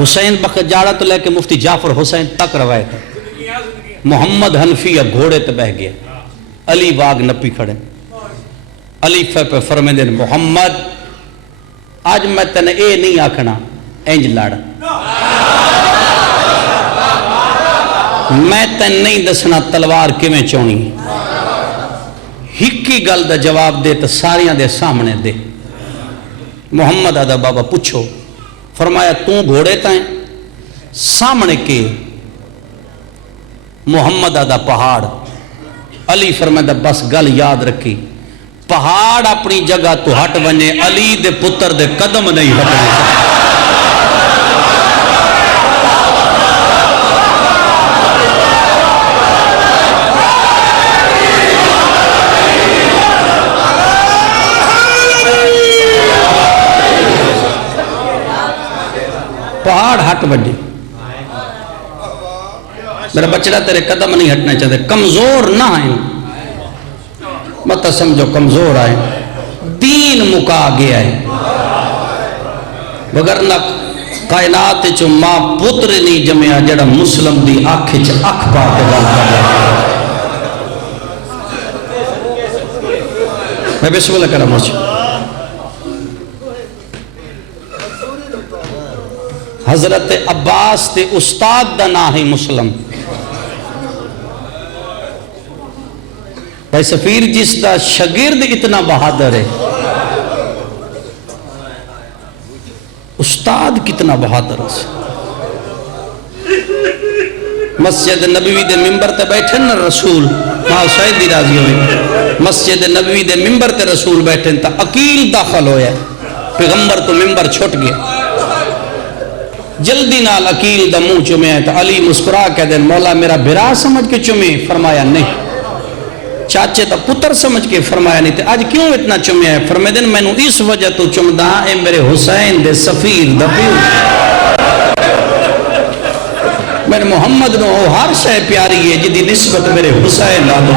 حسین بخت جاڑا تو لے کے مفتی جعفر حسین تک روایت ہے محمد حنفیہ گھوڑے تے بہ گیا علی واگ نپی کھڑے علی پہ فرمے دن محمد آج میں تنے اے نہیں آکھنا انج لڑ میں تن نہیں دسنا تلوار کیویں چونی ہکی گل دا جواب دے تو ساریاں دے سامنے دے محمد آدھا بابا پوچھو فرمایا تو گھوڑے تائیں سامنے کے محمد آدھا پہاڑ علی فرمایا بس گل یاد رکھی پہاڑ اپنی جگہ تو ہٹ بنے علی دے پتر دے قدم نہیں ہٹنے پہاڑ ہٹ بڑی میرا بچڑا تیرے قدم نہیں ہٹنے چاہتے کمزور نہ آئیں مت سمجھو کمزور آئیں دین مکا گیا ہے وگرنہ کائنات چو ماں پتر نہیں جمعہ جڑا مسلم دی آنکھ چ اکھ پا کے گل کر رہا میں بسم اللہ کرم مجھے حضرت عباس تے استاد دا نا ہی مسلم بھائی سفیر جس دا شگرد اتنا بہادر ہے استاد کتنا بہادر ہے مسجد نبوی دے ممبر تے بیٹھے نا رسول ماں سعید دی راضی ہوئی مسجد نبوی دے ممبر تے رسول بیٹھے تا عقیل داخل ہویا پیغمبر تو ممبر چھوٹ گیا جلدی نال عقیل دا منہ چومے ہے تو علی مسکرا کہ دیں مولا میرا بھرا سمجھ کے چومے فرمایا نہیں چاچے تا پتر سمجھ کے فرمایا نہیں تھے آج کیوں اتنا چومے ہے فرمائے دیں میں نے اس وجہ تو چمدہ اے میرے حسین دے سفیر دا پیو میرے محمد نو ہر شے پیاری ہے جدی نسبت میرے حسین لالو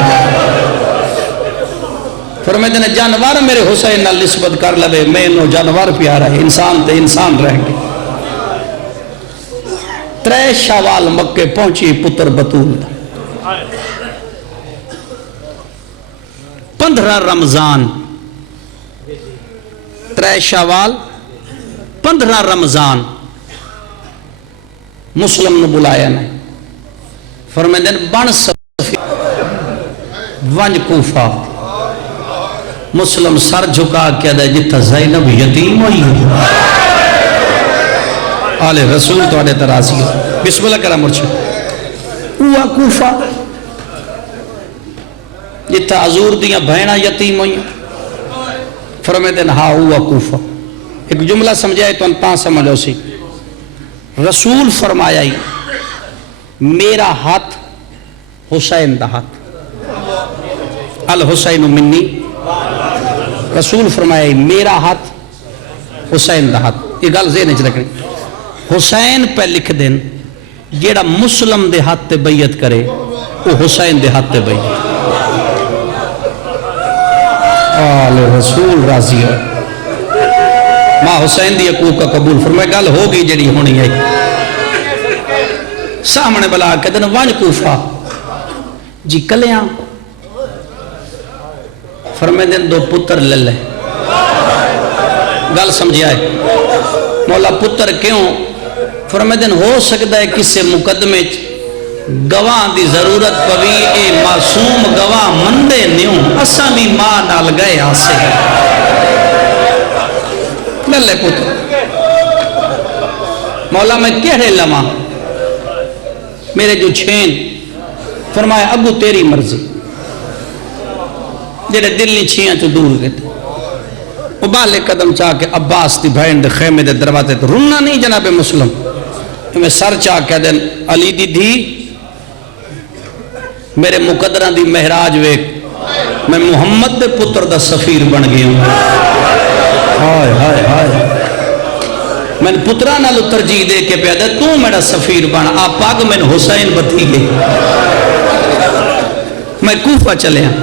فرمائے دیں جانوار میرے حسین نال نسبت کر لبے میں نو جانوار پیارا ہے انسان تے انسان رہ گئے 3 شوال مکے پہنچی پتر بطول 15 رمضان 3 شوال 15 رمضان مسلم نے بلایا نہیں فرمائے دن بن سفی ونج کوفہ مسلم سر جھکا کیا دے جتا زینب یتیم ہوئی آل رسول تو آنے تراسی بسم اللہ کرا مرچہ اوہ کوفہ جتا حضور دیاں بہنہ یتیم ہوئی فرمائے دن ہاں اوہ کوفہ ایک جملہ سمجھائے تو انتاں سمجھو سی رسول فرمایا ہی میرا ہاتھ حسین دا ہاتھ الحسین منی، رسول فرمایا میرا ہاتھ حسین دا ہاتھ. یہ گل ذہن چ رکھنی. حسین پہ لکھ دین جیڑا مسلم دے ہاتھ تے بیعت کرے وہ حسین دے ہاتھ تے بیعت. آل رسول راضی ہو. ماں حسین دی حقوق کا قبول فرمائے. گل ہوگی جڑی ہونی ہے. سامنے بلا کے دن وانج کوفہ جی کلیاں فرمائے دن دو پتر لے لے. گل سمجھا ہے مولا پتر کیوں؟ فرمائے دن ہو سکتا ہے کسے مقدمے گواہ دی ضرورت پوی اے معصوم گواہ مندے نیوں اساں بھی ماں نال گئے آسے لے لے پتر. مولا میں کہڑے لمحہ میرے جو چھین فرمایا ابو تیری مرضی. جڑے دل نہیں چھیاں چو دور گئے تھے وہ بالے قدم چاہ کے عباس دی بھائن دے خیمے دے دروازے تھے. رننا نہیں جناب مسلم. میں سر چاہ کے دن علی دی دھی میرے مقدران دی مہراج ویک میں محمد دے پتر دا سفیر بن گیا ہوں. ہائے ہائے ہائے میں پتران نالو ترجیح دے کے پیدا تو میرا سفیر بن. آپ پاک میں حسین بتی گئی. میں کوفہ چلے ہیں.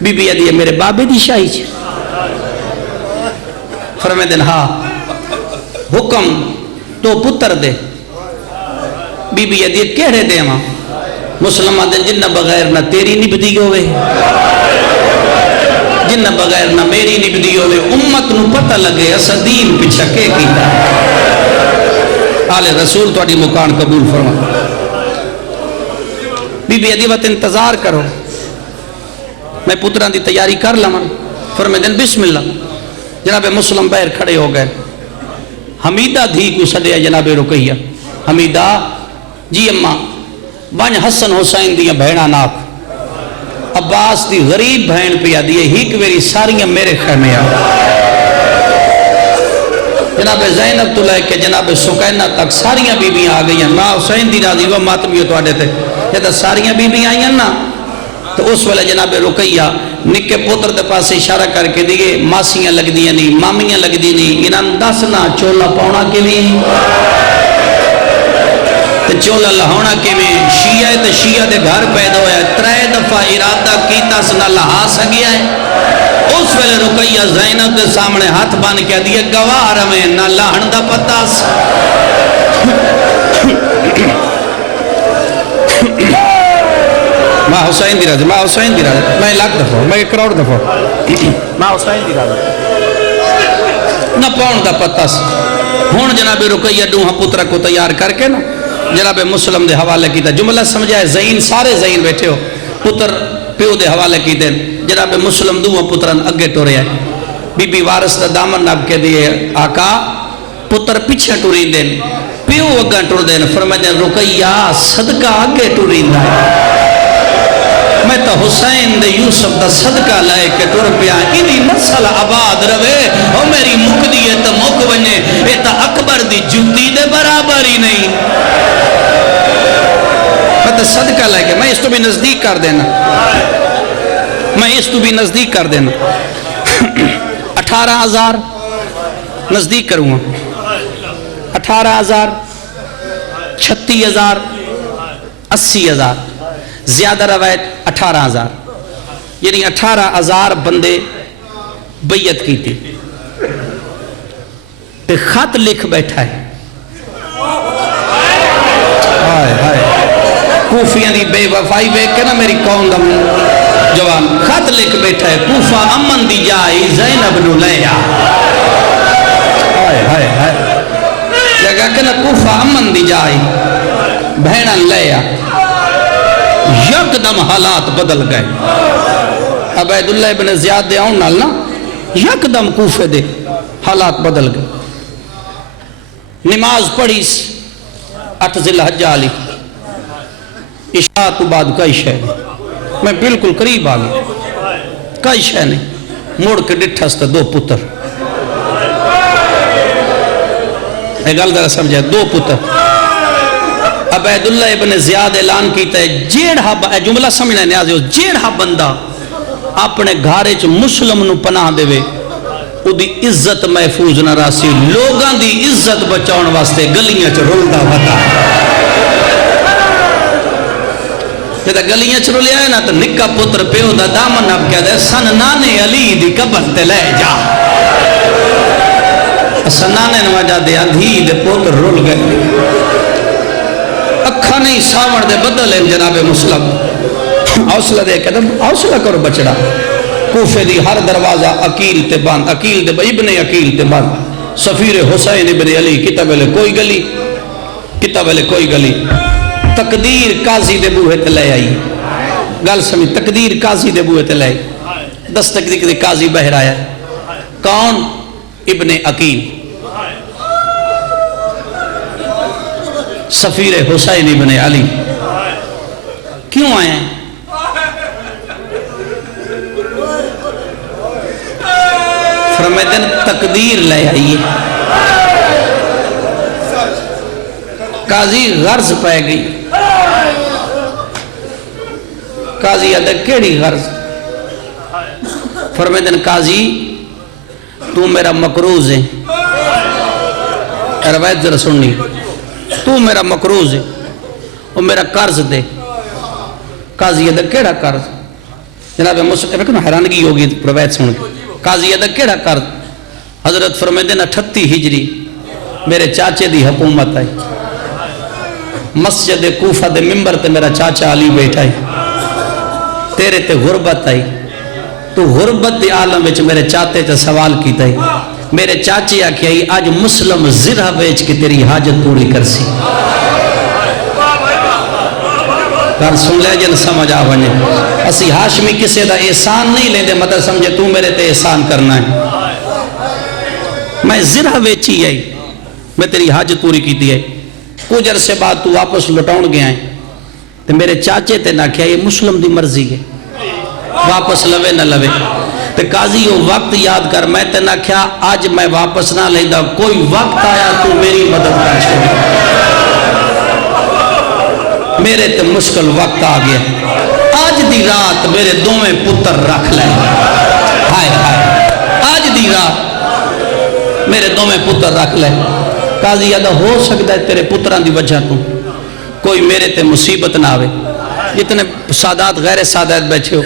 بی بی ادیے میرے بابے دی شاہی چھے. فرمے دن ہاں حکم تو پتر دے. بی بی ادیے کہڑے دے ماں مسلمہ دن جنہ بغیر نہ تیری نبدی ہوئے جنہ بغیر نہ میری نبدی ہوئے. امت نو پتہ لگے اسا دین پچھا کے کیتا. آل رسول تو اڈی مکان قبول فرما. بی بی ادیے وقت انتظار کرو میں پتران دی تیاری کر لما. فرمے دن بسم اللہ. جناب مسلم بہر کھڑے ہو گئے. حمیدہ دھی کو سڑیا جناب رکیہ. حمیدہ جی اماں بان حسن حسین دیا بہنہ ناک. عباس دی غریب بہن پیا دیئے ہیک ویری ساریاں میرے خیمے آ. جناب زینب تو لے کے جناب سکینہ تک ساریاں بی بیاں آ گئی ہیں. ماں حسین دی راضی وہ ماتمیوں تو آڈے تھے. جب ساریاں بی بیاں آئیں نا تو اس والے جناب رکیہ نکے پوتر دے پاس اشارہ کر کے دیئے ماسیاں لگ دیا نہیں مامیاں لگ دی نہیں. انہاں دسنا چولا پاؤنا کے بھی تو چولا لہونا کے میں شیعہ تو شیعہ دے گھر پیدا ہویا. 3 دفعہ ارادہ کیتا سنا لہا سگیا ہے. اس ویلے رکیہ زینب دے سامنے ہاتھ بان کیا دیئے گواہ رمیں نہ لہن دا پتاس. ماں حسین دی راضی. ماں حسین دی راضی. میں 1 لاکھ دفعہ میں 1 کروڑ دفعہ ماں حسین دی راضی نہ پاؤن دا پتاس. ہون جناب رکیہ دوہاں پترہ کو تیار کر کے نا جناب مسلم دے حوالے کی تا. جملہ سمجھائے زین سارے زین بیٹھے ہو. پتر پیو دے حوالے کی دیں. جناب مسلم دوہاں پتران اگے ٹورے آئے. بی بی وارث دا دامن ناب کے دیئے آقا پتر پیچھے ٹورین دیں پیو اگاں ٹور دیں. فرمائے دیں رکیہ صدقہ اگے ٹورین دیں. میں تو حسین دے یوسف دا صدقہ لائے کے ٹور پیا. انہی نسل آباد روے او میری مک دیئے تا مک ونجے اے تا اکبر دی جوتی دے برابر ہی نہیں. میں تو صدقہ لائے کے میں اس تو بھی نزدیک کر دینا. میں اس تو بھی نزدیک کر دینا. 18,000 نزدیک کروں گا. 18,000 36,000 80,000 زیادہ روایت 18,000 یعنی 18,000 بندے بیعت کی تھی. تے خط لکھ بیٹھا ہے. کوفیاں دی بے وفائی بیک کے نا میری قوم دا جوان خط لکھ بیٹھا ہے. کوفہ امن دی جائی زینب نو لیا. جگہ کہ نا کوفہ امن دی جائی بہنن لیا. یک دم حالات بدل گئے. عبیداللہ ابن زیاد دے آؤں نال نا یک دم کوفے دے حالات بدل گئے. نماز پڑھیس 8 ذی الحجہ علی عشاء تو بعد کئی شے نہیں. میں بالکل قریب آگئے کئی شے نہیں. موڑ کے ڈٹھا ستا 2 پتر. ایک گل ذرا سمجھے 2 پتر. عبید اللہ ابن زیاد اعلان کیتا ہے جیڑا جملہ سمجھنا نیاز ہے جیڑا بندہ اپنے گھارے چ مسلم نو پناہ دے وے او دی عزت محفوظ نہ راسی لوگاں دی عزت بچاؤن واسطے گلیاں چ رولدا ودا جدا گلیاں چ رولیا ہے نا تو نکا پتر پیو دا دامن اب کہہ دے سن نانے علی دی قبر تے لے جا سن نانے نواجہ دے اندھی دے پتر رول گئے اکھا نہیں ساون دے بدل ہیں جناب مسلم حوصلہ دے کہ حوصلہ کرو بچڑا کوفے دی ہر دروازہ عقیل تے بند عقیل دے ابن عقیل تے بند سفیر حسین ابن علی کتاب لے کوئی گلی کتاب لے کوئی گلی تقدیر قاضی دے بوہے تے لے آئی گل سمجھ تقدیر قاضی دے بوہے تے لے آئی دس تقدیر دے قاضی بہر آیا کون ابن عقیل سفیر حسین ابن علی کیوں آئے ہیں فرمیدن تقدیر لے آئیے قاضی غرض پہ گئی قاضی ادھر کیڑی غرض فرمیدن قاضی تو میرا مقروض ہے روایت ذرا سننی تو میرا مقروض ہے اور میرا قرض دے قاضی ادھر کیڑا قرض جناب مسلم حیرانگی ہوگی روایت سن کے قاضی ادھر کیڑا قرض حضرت فرمیدن 38 ہجری میرے چاچے دی حکومت آئی مسجد کوفہ دے ممبر تے میرا چاچا علی بیٹھا ہے تیرے تے غربت آئی تو غربت دی عالم وچ میرے چاتے تے سوال کیتا ہے میرے چاچے آکھیا آج مسلم زرہ بیچ کے تیری حاجت پوری کر سی گل سن لے جن سمجھ آ ونے اسی ہاشمی کسے دا احسان نہیں لے دے مطلب سمجھے تو میرے تے احسان کرنا ہے میں زرہ بیچی ہے میں تیری حاجت پوری کی دی ہے کچھ عرصے بعد تو واپس لٹاؤن گیا ہے تو میرے چاچے تے نہ کیا یہ مسلم دی مرضی ہے واپس لوے نہ لوے تو قاضی وہ وقت یاد کر میں تے نہ کیا آج میں واپس نہ لے دا کوئی وقت آیا تو میری مدد کر چھوڑی میرے تے مشکل وقت آ گیا آج دی رات میرے دوویں پتر رکھ لے ہائے ہائے آج دی رات میرے دوویں پتر رکھ لے قاضی ادا ہو سکتا ہے تیرے پتران دی وجہ تو کوئی میرے تے مصیبت نہ آوے جتنے سادات غیر سادات بیٹھے ہو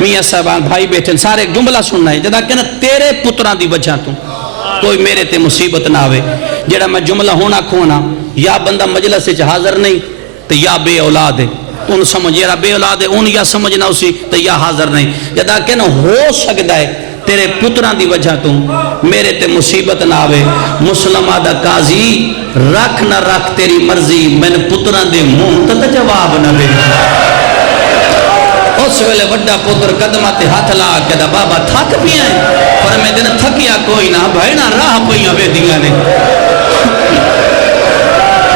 میاں صاحبان بھائی بیٹھے سارے جملہ سننا ہے جدا کہنا تیرے پتران دی وجہ تو کوئی میرے تے مصیبت نہ آوے جڑا میں جملہ ہونا کھونا یا بندہ مجلس سے حاضر نہیں تو یا بے اولاد ہے ان سمجھ یا بے اولاد ہے ان یا سمجھنا اسی تو یا حاضر نہیں جدا کہنا ہو سکتا ہے تیرے پتران دی وجہ تو میرے تے مصیبت نہ آوے مسلم آدھا قاضی رکھ نہ رکھ تیری مرضی میں نے پتران دے منہ تا جواب نہ دے اس ویلے وڈا پتر قدمہ تے ہاتھ لا کے دا بابا تھک بھی آئیں پر میں دن تھکیا کوئی نہ بھائینا راہ پہیاں بے دیا نے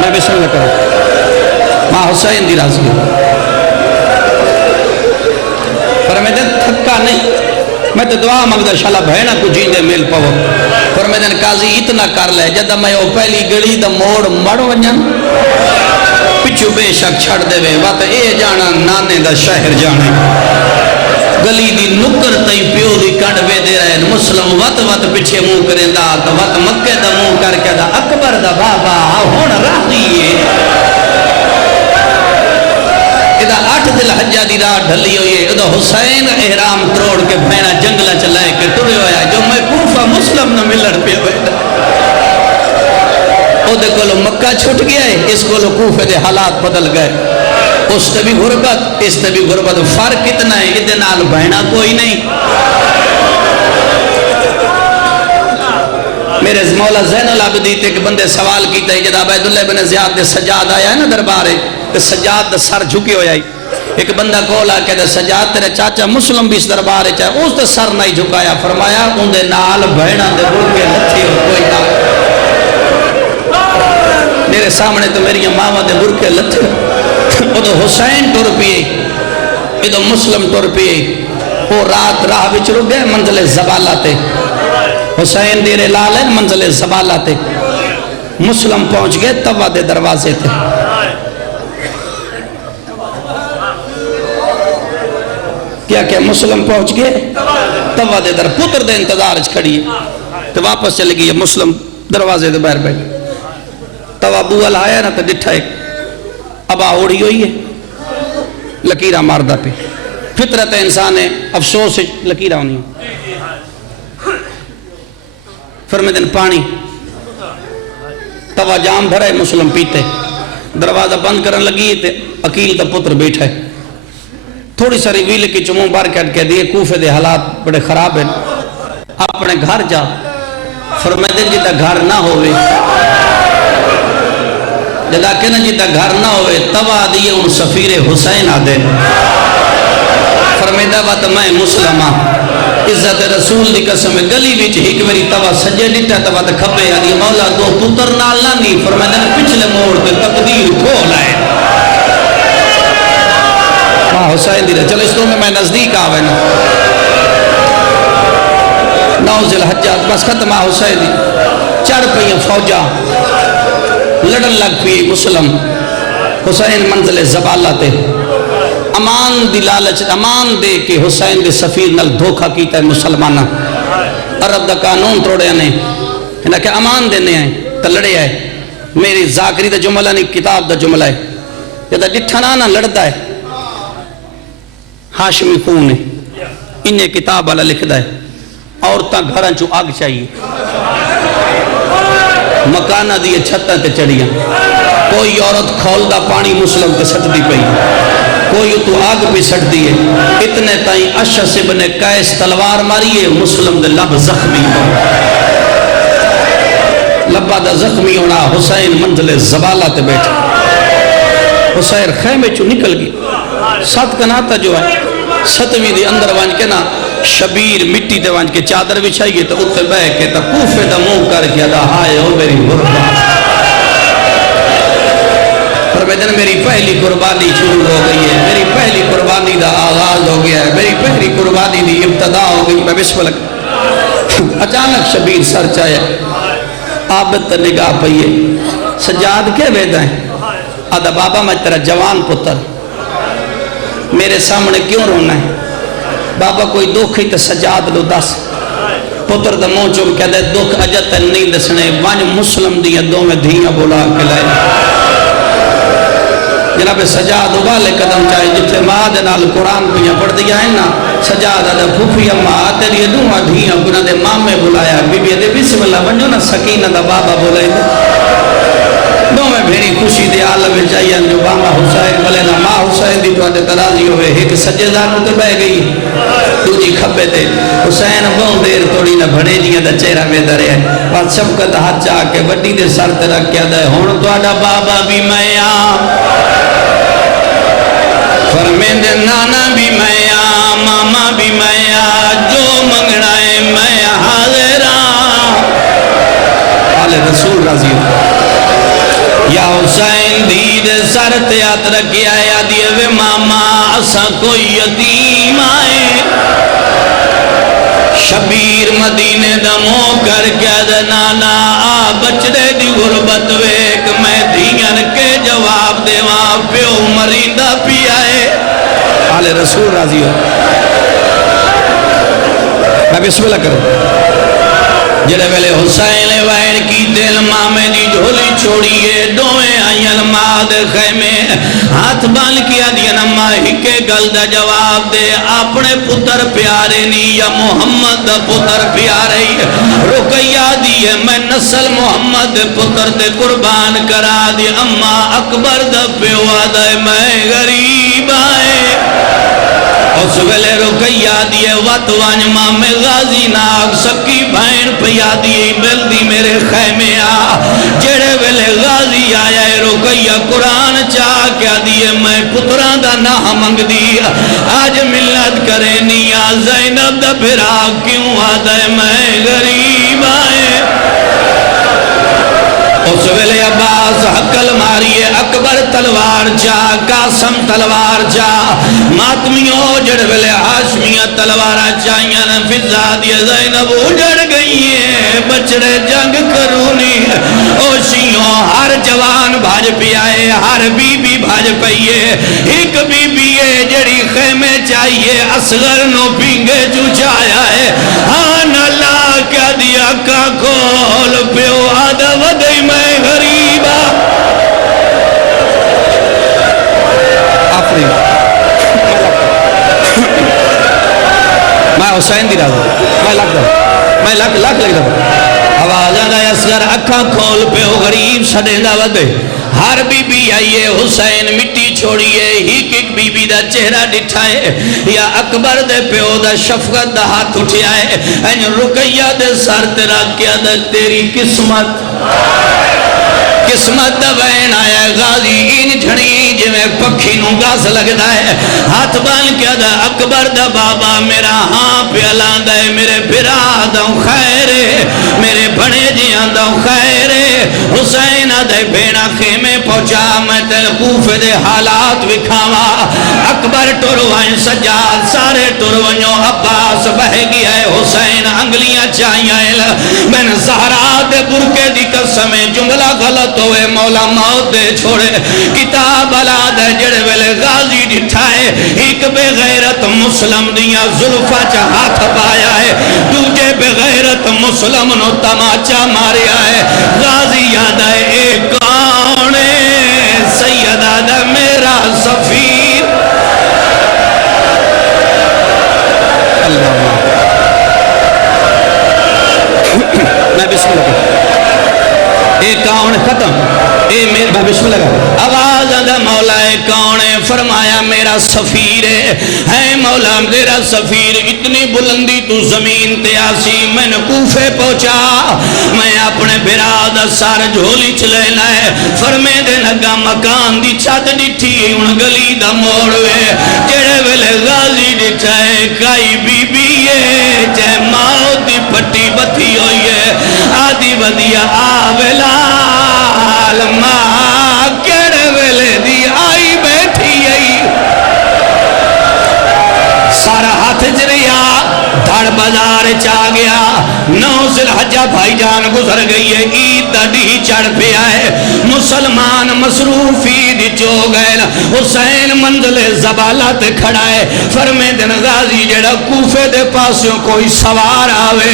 میں بسم اللہ کروں ماں حسین دی راضی پر میں دن تھکا نہیں میں تو دعا مگدہ شالا بھینا کو جیندے مل پاو پر میں دن قاضی اتنا کر لے جدہ میں وہ پہلی گڑی دا موڑ مڑ ونجن پچھو بے شک چھڑ دے وے وات اے جانا نانے دا شہر جانے گلی دی نکر تئی پیو دی کڑ وے دے رہے مسلم وات پچھے منہ کریں دا وات مکہ دا منہ کر کے دا اکبر دا بابا ہون راہی ہے ادھا 8 دل حجہ دی راہ ڈھلی ہوئی ہے ادھا حسین احرام تروڑ کے بھینا جنگلہ چلائے کے ٹوڑے ہویا جو میں کوفہ مسلم نہ ملڑ پہ ہوئے او دے کولو مکہ چھوٹ گیا ہے اس کولو کوفے دے حالات بدل گئے اس تے بھی غربت اس تے بھی غربت فرق اتنا ہے ادھے نال بہنا کوئی نہیں میرے مولا زین العابدین تے ایک بندے سوال کیتا ہے جد عبید اللہ بن زیاد دے سجاد آیا ہے نا دربارے تے سجاد دے سر جھکے ہویا ہے ایک بندہ کولا کہ دے سجاد تیرے چاچا مسلم بھی اس دربارے چاہے اس دے سر نہیں جھکایا فرمایا ان دے نال بہنا دے بلکے لتھی ہو کوئی نہ میرے سامنے تو میری ماما دے برکے لتھے وہ تو حسین ٹور پیے یہ تو مسلم ٹور پیے وہ رات راہ بچ رک گئے منزل زبالہ تے حسین دیرے لال ہے منزل زبالہ تے مسلم پہنچ گئے توا دے دروازے تے کیا مسلم پہنچ گئے توا دے در پتر دے انتظار کھڑی ہے تو واپس چلے گئی مسلم دروازے دے باہر بیٹھ توا بوال آیا نا تو ڈٹھا ایک ابا اوڑی ہوئی ہے لکیرہ ماردہ پہ فطرت انسان ہے افسوس ہے لکیرہ ہونی فرمے دن پانی توا جام بھرا ہے مسلم پیتے دروازہ بند کرن لگی تے عقیل تا پتر بیٹھا ہے تھوڑی ساری ویلے کی چموں بار کہہ دیئے کوفے دے حالات بڑے خراب ہیں اپنے گھر جا فرمائے دن جیتا گھر نہ ہوئے جدا کہنا جیتا گھر نہ ہوئے توا دیئے ان سفیر حسین آدھے فرمائے دا میں مسلمہ عزت رسول دی قسم گلی وچ ہک میری توا سجے ڈٹا توا تے کھبے آدھی مولا دو پتر نال نہ نہیں فرمائے دن پچھلے موڑ تے تقدیر کھول آئے ماں حسین دی رہے چلو اس دو میں نزدیک آوے نا نوز الحجات بس ختم ماں حسین دی چڑھ پئی فوجہ لڑن لگ پئی مسلم حسین منزل زبالہ تے امان دی لالچ امان دے کہ حسین دے سفیر نل دھوکھا کیتا ہے مسلمانہ عرب دا قانون توڑے نے انہاں کہ امان دینے ہیں تا لڑے آئے میری ذاکری دا جملہ نہیں کتاب دا جملہ ہے جدہ ڈٹھنانا لڑتا ہے ہاشمی خون ہے انہیں کتاب والا لکھ دا ہے عورتاں گھران چو آگ چاہیے مکانہ دیئے چھتاں تے چڑھیاں کوئی عورت کھول دا پانی مسلم تے سٹ دی پئی کوئی تو آگ پہ سٹ دیئے اتنے تائیں اشعث ابن قیس تلوار ماریے مسلم دے لب زخمی ہو لبا دا زخمی ہونا حسین منزل زبالہ تے بیٹھا حسین خیمے چو نکل گئی سات کناتا جو ہے ستویں دے اندر وانج کے نا شبیر مٹی دے وانج کے چادر بچھائیے تو اتنے بے کے تا کوفے دا منہ کر کے دا ہائے ہو میری غربات فرمیدن میری پہلی قربانی شروع ہو گئی ہے میری پہلی قربانی دا آغاز ہو گیا ہے میری پہلی قربانی دی ابتدا ہو گئی میں بسم اللہ اچانک شبیر سر چاہے عابد نگاہ پئیے سجاد کے بیدہ ہیں آدھا بابا میں تیرا جوان پتر میرے سامنے کیوں رونا ہے بابا کوئی دکھ ہی تو سجاد لو دس پتر دا منہ چوم کہہ دے دکھ اجت نہیں دسنے وانج مسلم دیا دو میں دھیاں بولا کے لائے جناب سجاد والے قدم چاہے جتھے ماں دے نال قرآن پیاں پڑھ دیا ہے نا سجاد آدھا پھوپی اماں تیری دعا دھیاں گناہ دے مامے بلایا بی بی دے بسم اللہ ونجو نا سکینہ دا بابا بولے دو میں بھیری خوشی دے عالم چاہیے جو باما حسین بلے نا ماں حسین دی تو آتے ترازی ہوئے ایک سجے دانوں تے بہ گئی تو جی کھپے تے حسین بہن دیر توڑی نہ بھڑے جیاں دا چہرہ میں درے ہیں بات شفقت ہاتھ چاہ کے وڈی دے سر تے رکھ کیا دے ہون تو آڈا بابا بھی میں آم فرمین دے نانا بھی میں آم ماما بھی میں آم جو منگنا ہے میں حاضر آم آلے رسول راضی ہوں یا حسین دید سر تیات رکھیا یا دیوے ماما اسا کوئی یتیم آئے شبیر مدینے دمو کر کیا دے نانا آ بچڑے دی غربت ویک میں دھیان کے جواب دے وہاں پیو مریندہ پی آئے آلے رسول راضی ہو میں بسم اللہ کروں جڑے ویلے حسین وائن کی دل مامے دی جھولی چھوڑیے دوئے آئین ماں دے خیمے ہاتھ بال کیا دیا نمہ ہکے گل دا جواب دے اپنے پتر پیارے نہیں یا محمد دا پتر پیارے رکیہ دیئے میں نسل محمد دے پتر دے قربان کرا دی اما اکبر دا پیوا دے میں غریب آئے اس ویلے رکیہ دیئے وطوان مام غازی ناک سکی بھائن پیا دیئے مل دی میرے خیمے آ جڑے ویلے غازی آیا رکیہ قرآن چاہ کیا دیئے میں پتران دا نہ منگ دی آج ملت کرے نیا زینب دا پھرا کیوں آدھے میں غریب آئے اس ویلے عباس حقل ماریے اکبر تلوار جا قاسم تلوار جا ماتمیوں جڑ ویلے حاشمیہ تلوارہ چاہیاں فضا دیے زینب اجڑ گئی پئیے بچڑے جنگ کرونی او شیوں ہر جوان بھاج پیائے ہر بی بی بھاج پئیے ایک بی بی ہے جڑی خیمے چاہیے اصغر نو پینگے چوچایا ہے آن اللہ کیا دیا کا کھول پیو آدھا ودئی میں غریبا آفرین میں حسین دی راضا میں لاکھ لگ دا آواز آدھا اصغر اکھاں کھول پیو غریب سڑیں دا ودے ہر بی بی آئیے حسین مٹی چھوڑیے ایک بی بی دا چہرہ ڈٹھائے یا اکبر دے پیو دا شفقت دا ہاتھ اٹھائے این رکیہ دے سار تیرا کیا دا تیری قسمت دا وین آیا غازی ان جھڑی جو میں پکھی نو گاس لگتا ہے ہاتھ بان کیا دا اکبر دا بابا میرا ہاں پیالان دا ہے میرے بھرا دا خیرے میرے بھنے جیاں دا خیرے حسین دا بھیڑا خیمے پہنچا میں تل کوفے دے حالات وکھاوا اکبر ٹروائیں سجاد سارے ٹروائنوں عباس بہ گیا ہے حسین انگلیاں چاہیاں میں زہرا دے برکے دی قسمیں جملہ غلط ہوئے مولا موت دے چھوڑے کتاب علاد ہے جڑے ویلے غازی ڈٹھائے ایک بے غیرت مسلم دیا ظلفہ چا ہاتھ پایا ہے دوجے بے غیرت مسلم نو تماچا ماریا ہے غازی یاد ہے ایک کون سید آدھا میرا سفیر اللہ میں بسم اللہ اے کون ختم اے میرا بسم اللہ آواز آدھا مولا اے کون فرمایا میرا سفیر ہے مولا میرا سفیر اتنی بلندی تو زمین تے آسی میں نے کوفے پہنچا میں اپنے براد سار جھولی چلینا ہے فرمے دے لگا مکان دی چھت ڈٹھی ان گلی دا موڑوے جڑے ویلے غازی ڈٹھائے کائی بی بی ہے جے موت دی پٹی بتھی ہوئی ہے آدھی ودیا آویلال ماں کیڑے ویلے دی آئی بیٹھی آئی سارا ہاتھ جریا دھڑ بازار چا گیا نو ذوالحجہ بھائی جان گزر گئی ہے عید ڈی چڑھ پیا ہے مسلمان مصروف عید چو گئے حسین منزل زبالت کھڑا ہے فرمے دن غازی جڑا کوفے دے پاسوں کوئی سوار آوے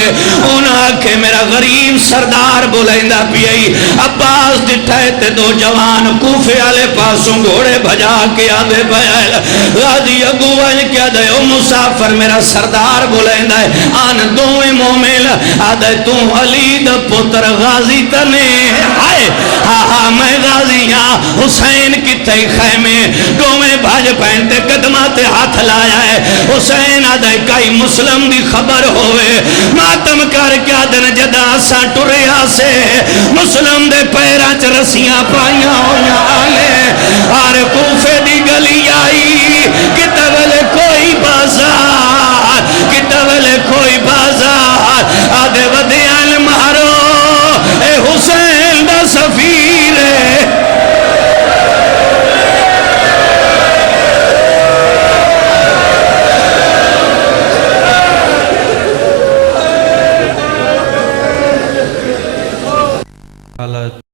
انہاں کہ میرا غریب سردار بلائندہ پیئی عباس ڈٹھائے تے دو جوان کوفے آلے پاسوں گھوڑے بھجا کے آدھے بیائل غازی اگوائن کیا دے او مسافر میرا سردار بلائندہ ہے آن دوئے مومل آدھے تو علی دا پتر غازی تنے آئے ہاں میں غازی ہاں حسین کی تی خیمے دومیں بھاج پہنتے قدمات ہاتھ لایا ہے حسین آدھے کئی مسلم دی خبر ہوئے ماتم کر کیا دن جدا سا ٹریا سے مسلم دے پیرا چ رسیاں پائیاں ہویا آلے آر کوفے دی گلی آئی